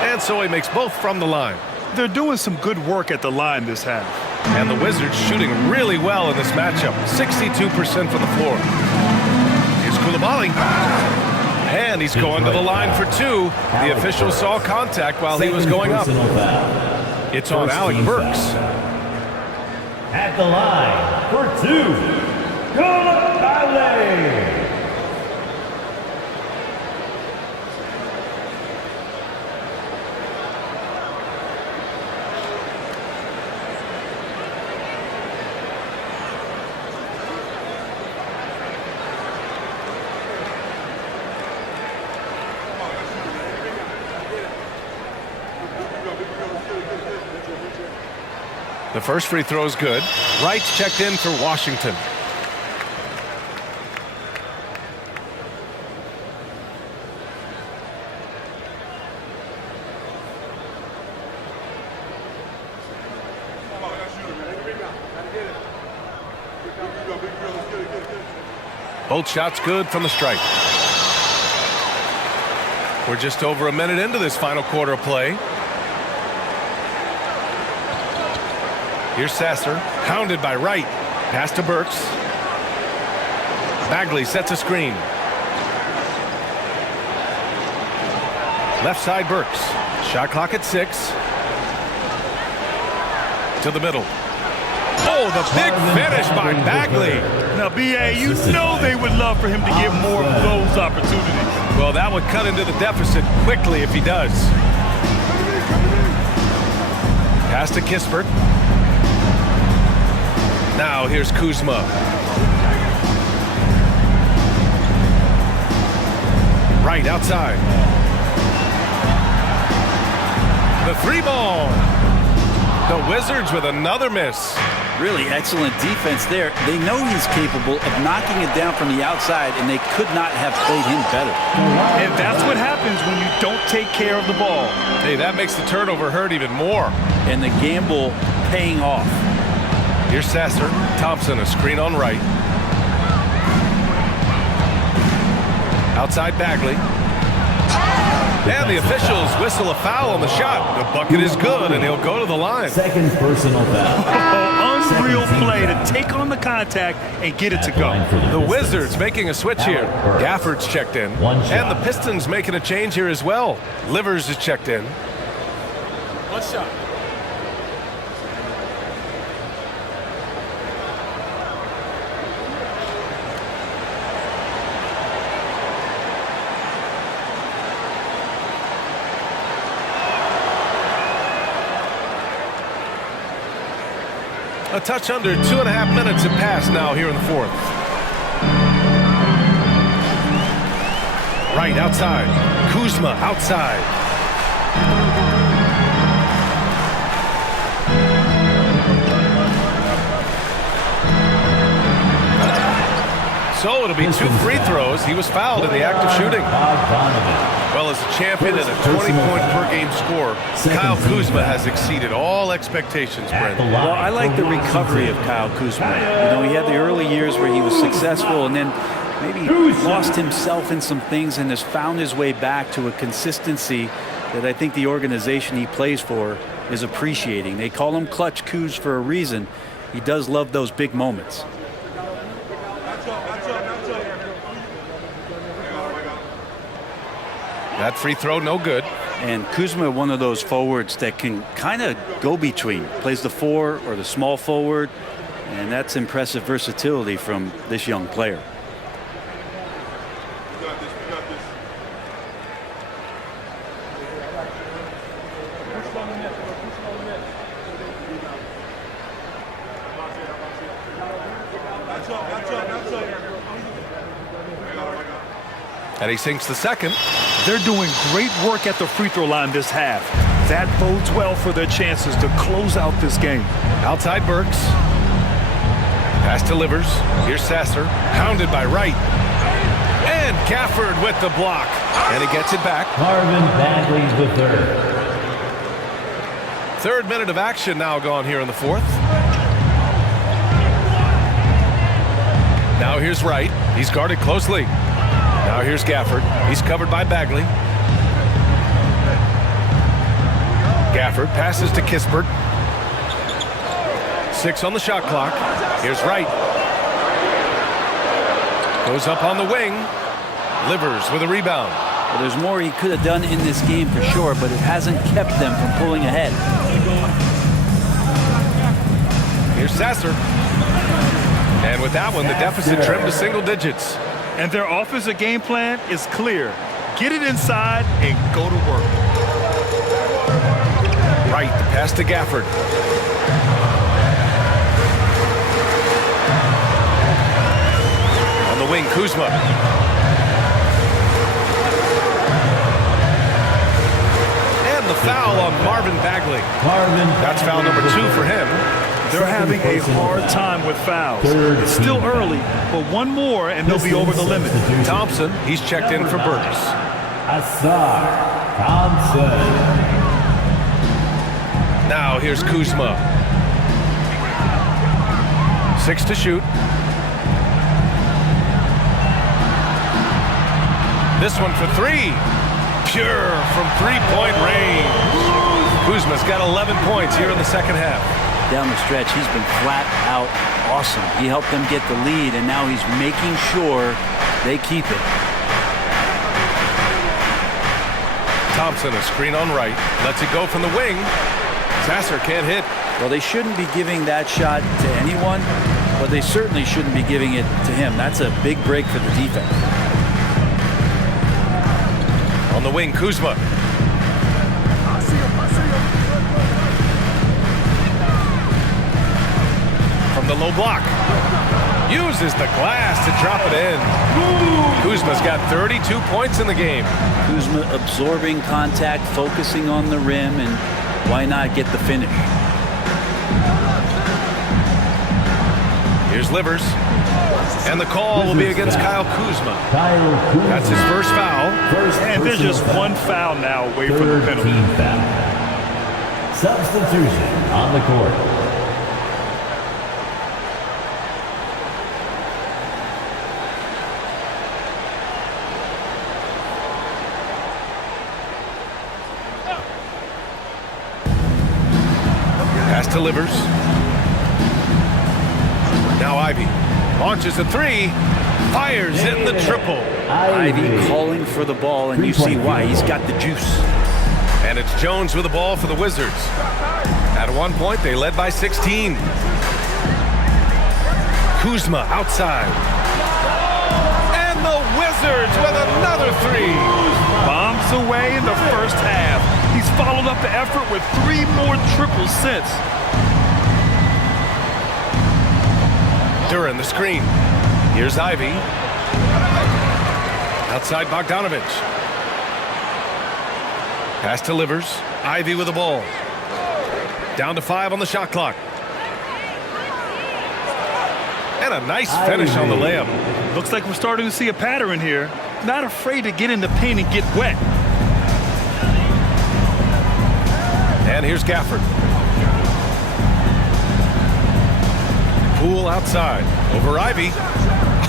And so he makes both from the line. They're doing some good work at the line this half. And the Wizards shooting really well in this matchup. 62% from the floor. Here's Koulibaly. And he's going to the line for 2. The official saw contact while he was going up. It's on Alec Burks. At the line for 2, Koulibaly. The first free throw is good. Wright's checked in for Washington. Both shots good from the stripe. We're just over a minute into this final quarter of play. Here's Sasser, hounded by Wright. Pass to Burks. Bagley sets a screen. Left side, Burks. Shot clock at 6. To the middle. Oh, the big finish by Bagley. Now, B.A., you know they would love for him to get more of those opportunities. Well, that would cut into the deficit quickly if he does. Pass to Kispert. Now here's Kuzma. Right outside. The 3-ball. The Wizards with another miss. Really excellent defense there. They know he's capable of knocking it down from the outside, and they could not have played him better. And that's what happens when you don't take care of the ball. Hey, that makes the turnover hurt even more. And the gamble paying off. Here's Sasser. Thompson, a screen on Wright. Outside Bagley. And the officials whistle a foul on the shot. The bucket is good, and he'll go to the line. Second personal foul. Unreal play to take on the contact and get it to go. The Wizards making a switch here. Gafford's checked in. And the Pistons making a change here as well. Livers is checked in. One shot. A touch under 2.5 minutes have passed now here in the fourth. Right outside. Kuzma outside. So it'll be 2 free throws. He was fouled in the act of shooting. Well, as a champion and a 20-point per game scorer, Kyle Kuzma has exceeded all expectations, Brent. Well, I like the recovery of Kyle Kuzma. You know, he had the early years where he was successful and then maybe lost himself in some things and has found his way back to a consistency that I think the organization he plays for is appreciating. They call him Clutch Kuz for a reason. He does love those big moments. That free throw, no good. And Kuzma, one of those forwards that can kind of go between. Plays the 4 or the small forward, and that's impressive versatility from this young player. And he sinks the second. They're doing great work at the free throw line this half. That bodes well for their chances to close out this game. Outside Burks. Pass delivers. Here's Sasser. Hounded by Wright. And Gafford with the block. And he gets it back. Marvin Bagley the third. Third minute of action now gone here in the fourth. Now here's Wright. He's guarded closely. Now here's Gafford. He's covered by Bagley. Gafford passes to Kispert. 6 on the shot clock. Here's Wright. Goes up on the wing. Livers with a rebound. Well, there's more he could have done in this game for sure, but it hasn't kept them from pulling ahead. Here's Sasser. And with that one, the deficit trimmed to single digits. And their offensive game plan is clear. Get it inside and go to work. Right, the pass to Gafford. On the wing, Kuzma. And the foul on Marvin Bagley. That's foul number 2 for him. They're having a hard time with fouls. It's still early, but one more and they'll be over the limit. Thompson, he's checked in for Burks. Thompson. Now here's Kuzma. 6 to shoot. This one for 3. Pure from 3-point range. Kuzma's got 11 points here in the second half. Down the stretch, he's been flat out awesome. He helped them get the lead, and now he's making sure they keep it. Thompson, a screen on Wright. Lets it go from the wing. Sasser can't hit. Well, they shouldn't be giving that shot to anyone, but they certainly shouldn't be giving it to him. That's a big break for the defense. On the wing, Kuzma. From the low block. Uses the glass to drop it in. Kuzma's got 32 points in the game. Kuzma absorbing contact, focusing on the rim, and why not get the finish? Here's Livers. And the call will be against Kyle Kuzma. That's his first foul. And there's just one foul now away from the penalty. Substitution on the court. Pass to Livers. Now Ivy launches a 3, fires in the triple. Ivy calling for the ball, and you see why. He's got the juice. And it's Jones with the ball for the Wizards. At one point, they led by 16. Kuzma outside. And the Wizards with another 3. Bombs away in the first half. He's followed up the effort with 3 more triples since. Duran, the screen. Here's Ivy. Outside Bogdanovich. Pass to Livers. Ivy with the ball. Down to 5 on the shot clock. And a nice finish on the layup. Looks like we're starting to see a pattern here. Not afraid to get in the paint and get wet. And here's Gafford. Poole outside. Over Ivy.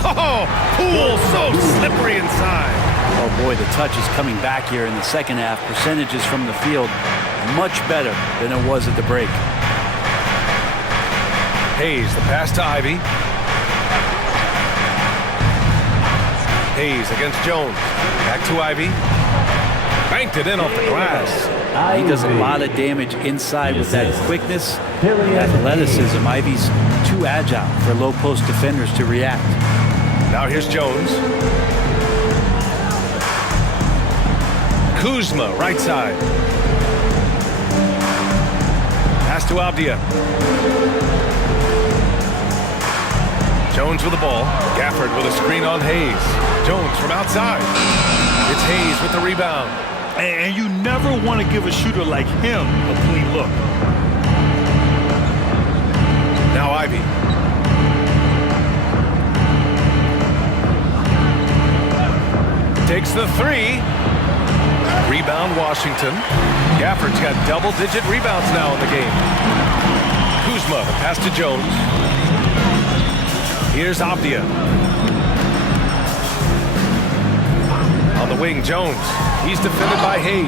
Oh, Poole so slippery inside. Oh boy, the touch is coming back here in the second half. Percentages from the field much better than it was at the break. Hayes, the pass to Ivy. Hayes against Jones. Back to Ivy. Banked it in off the glass. He does a lot of damage inside with that quickness, athleticism. Ivy's too agile for low post defenders to react. Now here's Jones. Kuzma, right side. Pass to Avdia. Jones with the ball. Gafford with a screen on Hayes. Jones from outside. It's Hayes with the rebound. And you never want to give a shooter like him a clean look. Now Ivy. Takes the 3. Rebound Washington. Gafford's got double-digit rebounds now in the game. Kuzma, pass to Jones. Here's Avdia. On the wing, Jones. He's defended by Hayes.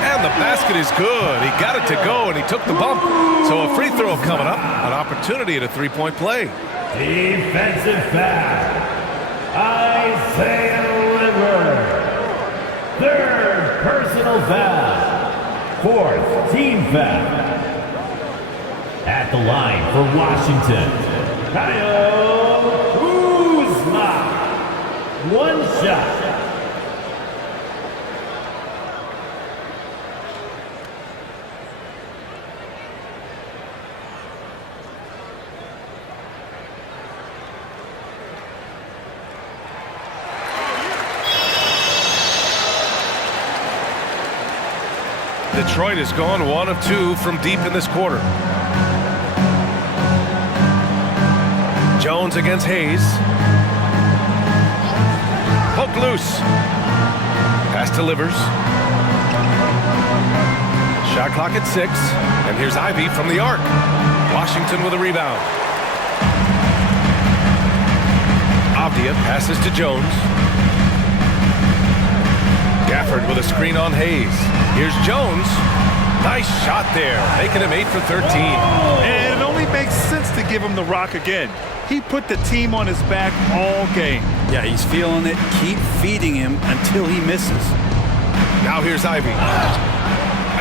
And the basket is good. He got it to go, and he took the bump. So a free throw coming up. An opportunity at a three-point play. Defensive foul. Isaiah Livers. Third personal foul. Fourth team foul. At the line for Washington, Kyle Kuzma. One shot. Detroit has gone 1 of 2 from deep in this quarter. Jones against Hayes. Poked loose. Pass to Livers. Shot clock at 6. And here's Ivy from the arc. Washington with a rebound. Avdia passes to Jones. Gafford with a screen on Hayes. Here's Jones. Nice shot there, making him 8 for 13. And it only makes sense to give him the rock again. He put the team on his back all game. Yeah, he's feeling it. Keep feeding him until he misses. Now here's Ivy.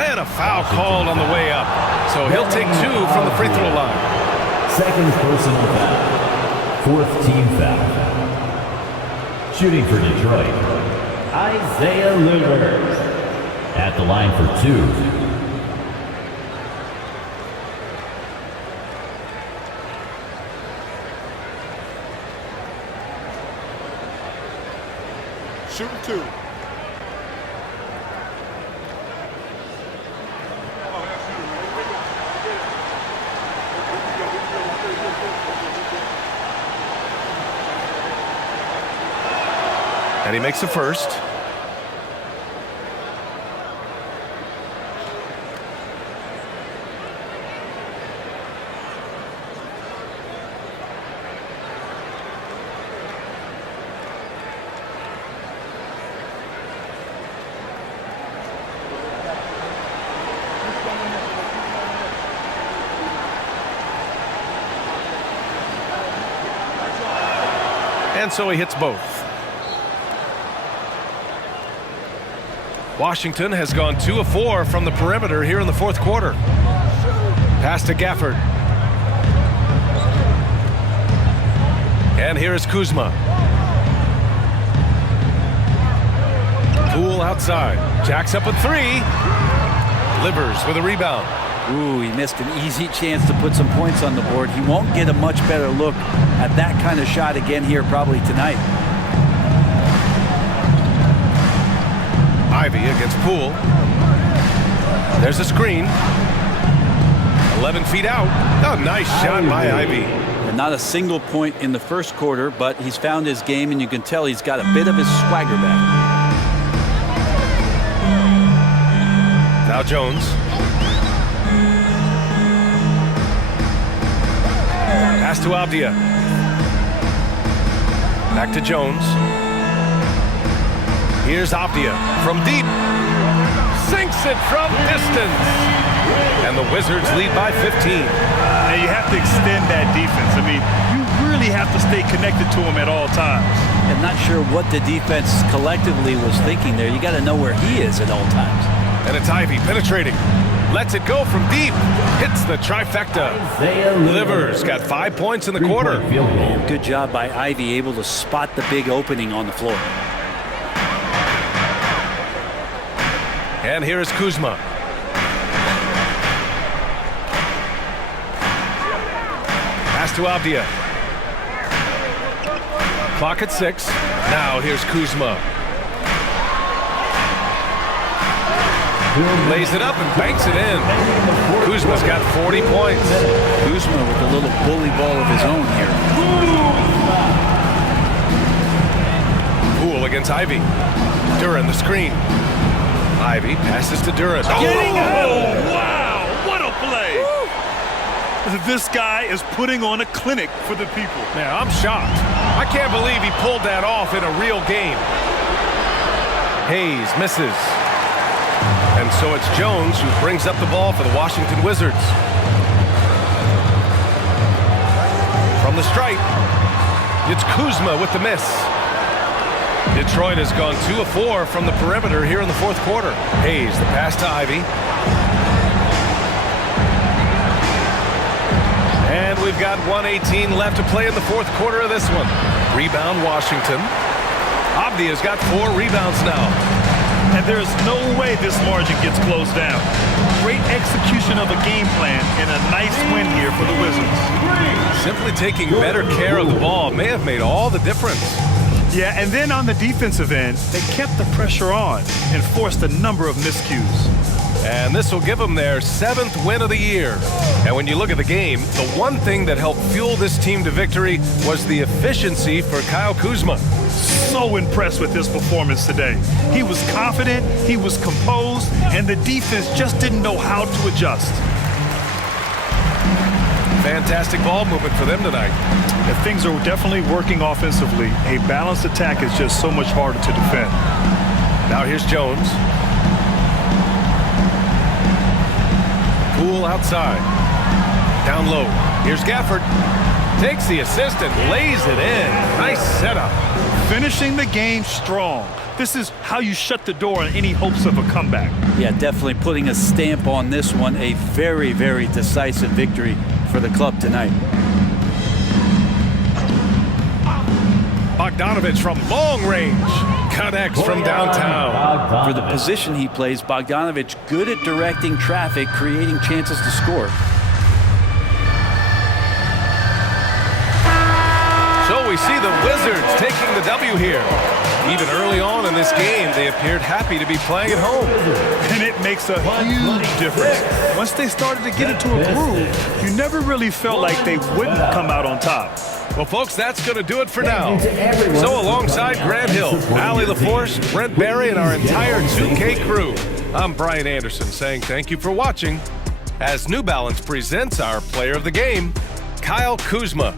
And a foul called on the way up. So he'll take 2 from the free throw line. Second personal foul. Fourth team foul. Shooting for Detroit, Isaiah Livers. At the line for 2. Shooting 2. And he makes the first. And so he hits both. Washington has gone 2 of 4 from the perimeter here in the fourth quarter. Pass to Gafford. And here is Kuzma. Poole outside. Jacks up a 3. Livers with a rebound. Ooh, he missed an easy chance to put some points on the board. He won't get a much better look at that kind of shot again here probably tonight. Ivy against Poole. There's a screen. 11 feet out. Oh, nice shot by Ivy. And not a single point in the first quarter, but he's found his game, and you can tell he's got a bit of his swagger back. Now Jones. Pass to Abdia. Back to Jones. Here's Abdia from deep. Sinks it from distance. And the Wizards lead by 15. Now you have to extend that defense. I mean, you really have to stay connected to him at all times. I'm not sure what the defense collectively was thinking there. You got to know where he is at all times. And it's Ivy penetrating. Lets it go from deep. Hits the trifecta. Livers got 5 points in the quarter. Good job by Ivy, able to spot the big opening on the floor. And here is Kuzma. Pass to Abdia. Clock at 6. Now here's Kuzma. Lays it up and banks it in. Kuzma's got 40 points. Kuzma with a little bully ball of his own here. Poole against Ivy. Duran the screen. Ivy passes to Duran. Oh, wow, what a play. This guy is putting on a clinic for the people. Man, I'm shocked. I can't believe he pulled that off in a real game. Hayes misses. And so it's Jones who brings up the ball for the Washington Wizards. From the stripe, it's Kuzma with the miss. Detroit has gone 2 of 4 from the perimeter here in the fourth quarter. Hayes, the pass to Ivy. And we've got 1:18 left to play in the fourth quarter of this one. Rebound Washington. Abdia's got 4 rebounds now. And there's no way this margin gets closed down. Great execution of a game plan and a nice win here for the Wizards. Simply taking better care of the ball may have made all the difference. Yeah, and then on the defensive end, they kept the pressure on and forced a number of miscues. And this will give them their 7th win of the year. And when you look at the game, the one thing that helped fuel this team to victory was the efficiency for Kyle Kuzma. So impressed with his performance today. He was confident, he was composed, and the defense just didn't know how to adjust. Fantastic ball movement for them tonight. And things are definitely working offensively. A balanced attack is just so much harder to defend. Now here's Jones. Poole outside. Down low. Here's Gafford. Takes the assist and lays it in. Nice setup. Finishing the game strong. This is how you shut the door on any hopes of a comeback. Yeah, definitely putting a stamp on this one. A very, very decisive victory for the club tonight. Bogdanovich from long range. Connects from downtown. For the position he plays, Bogdanovich good at directing traffic, creating chances to score. So we see the Wizards taking the W here. Even early on in this game, they appeared happy to be playing at home. And it makes a huge difference. Once they started to get into a groove, you never really felt like they wouldn't come out on top. Well, folks, that's going to do it for now. So alongside Grant Hill, Allie LaForce, Brent Barry, and our entire 2K crew, I'm Brian Anderson saying thank you for watching as New Balance presents our player of the game, Kyle Kuzma.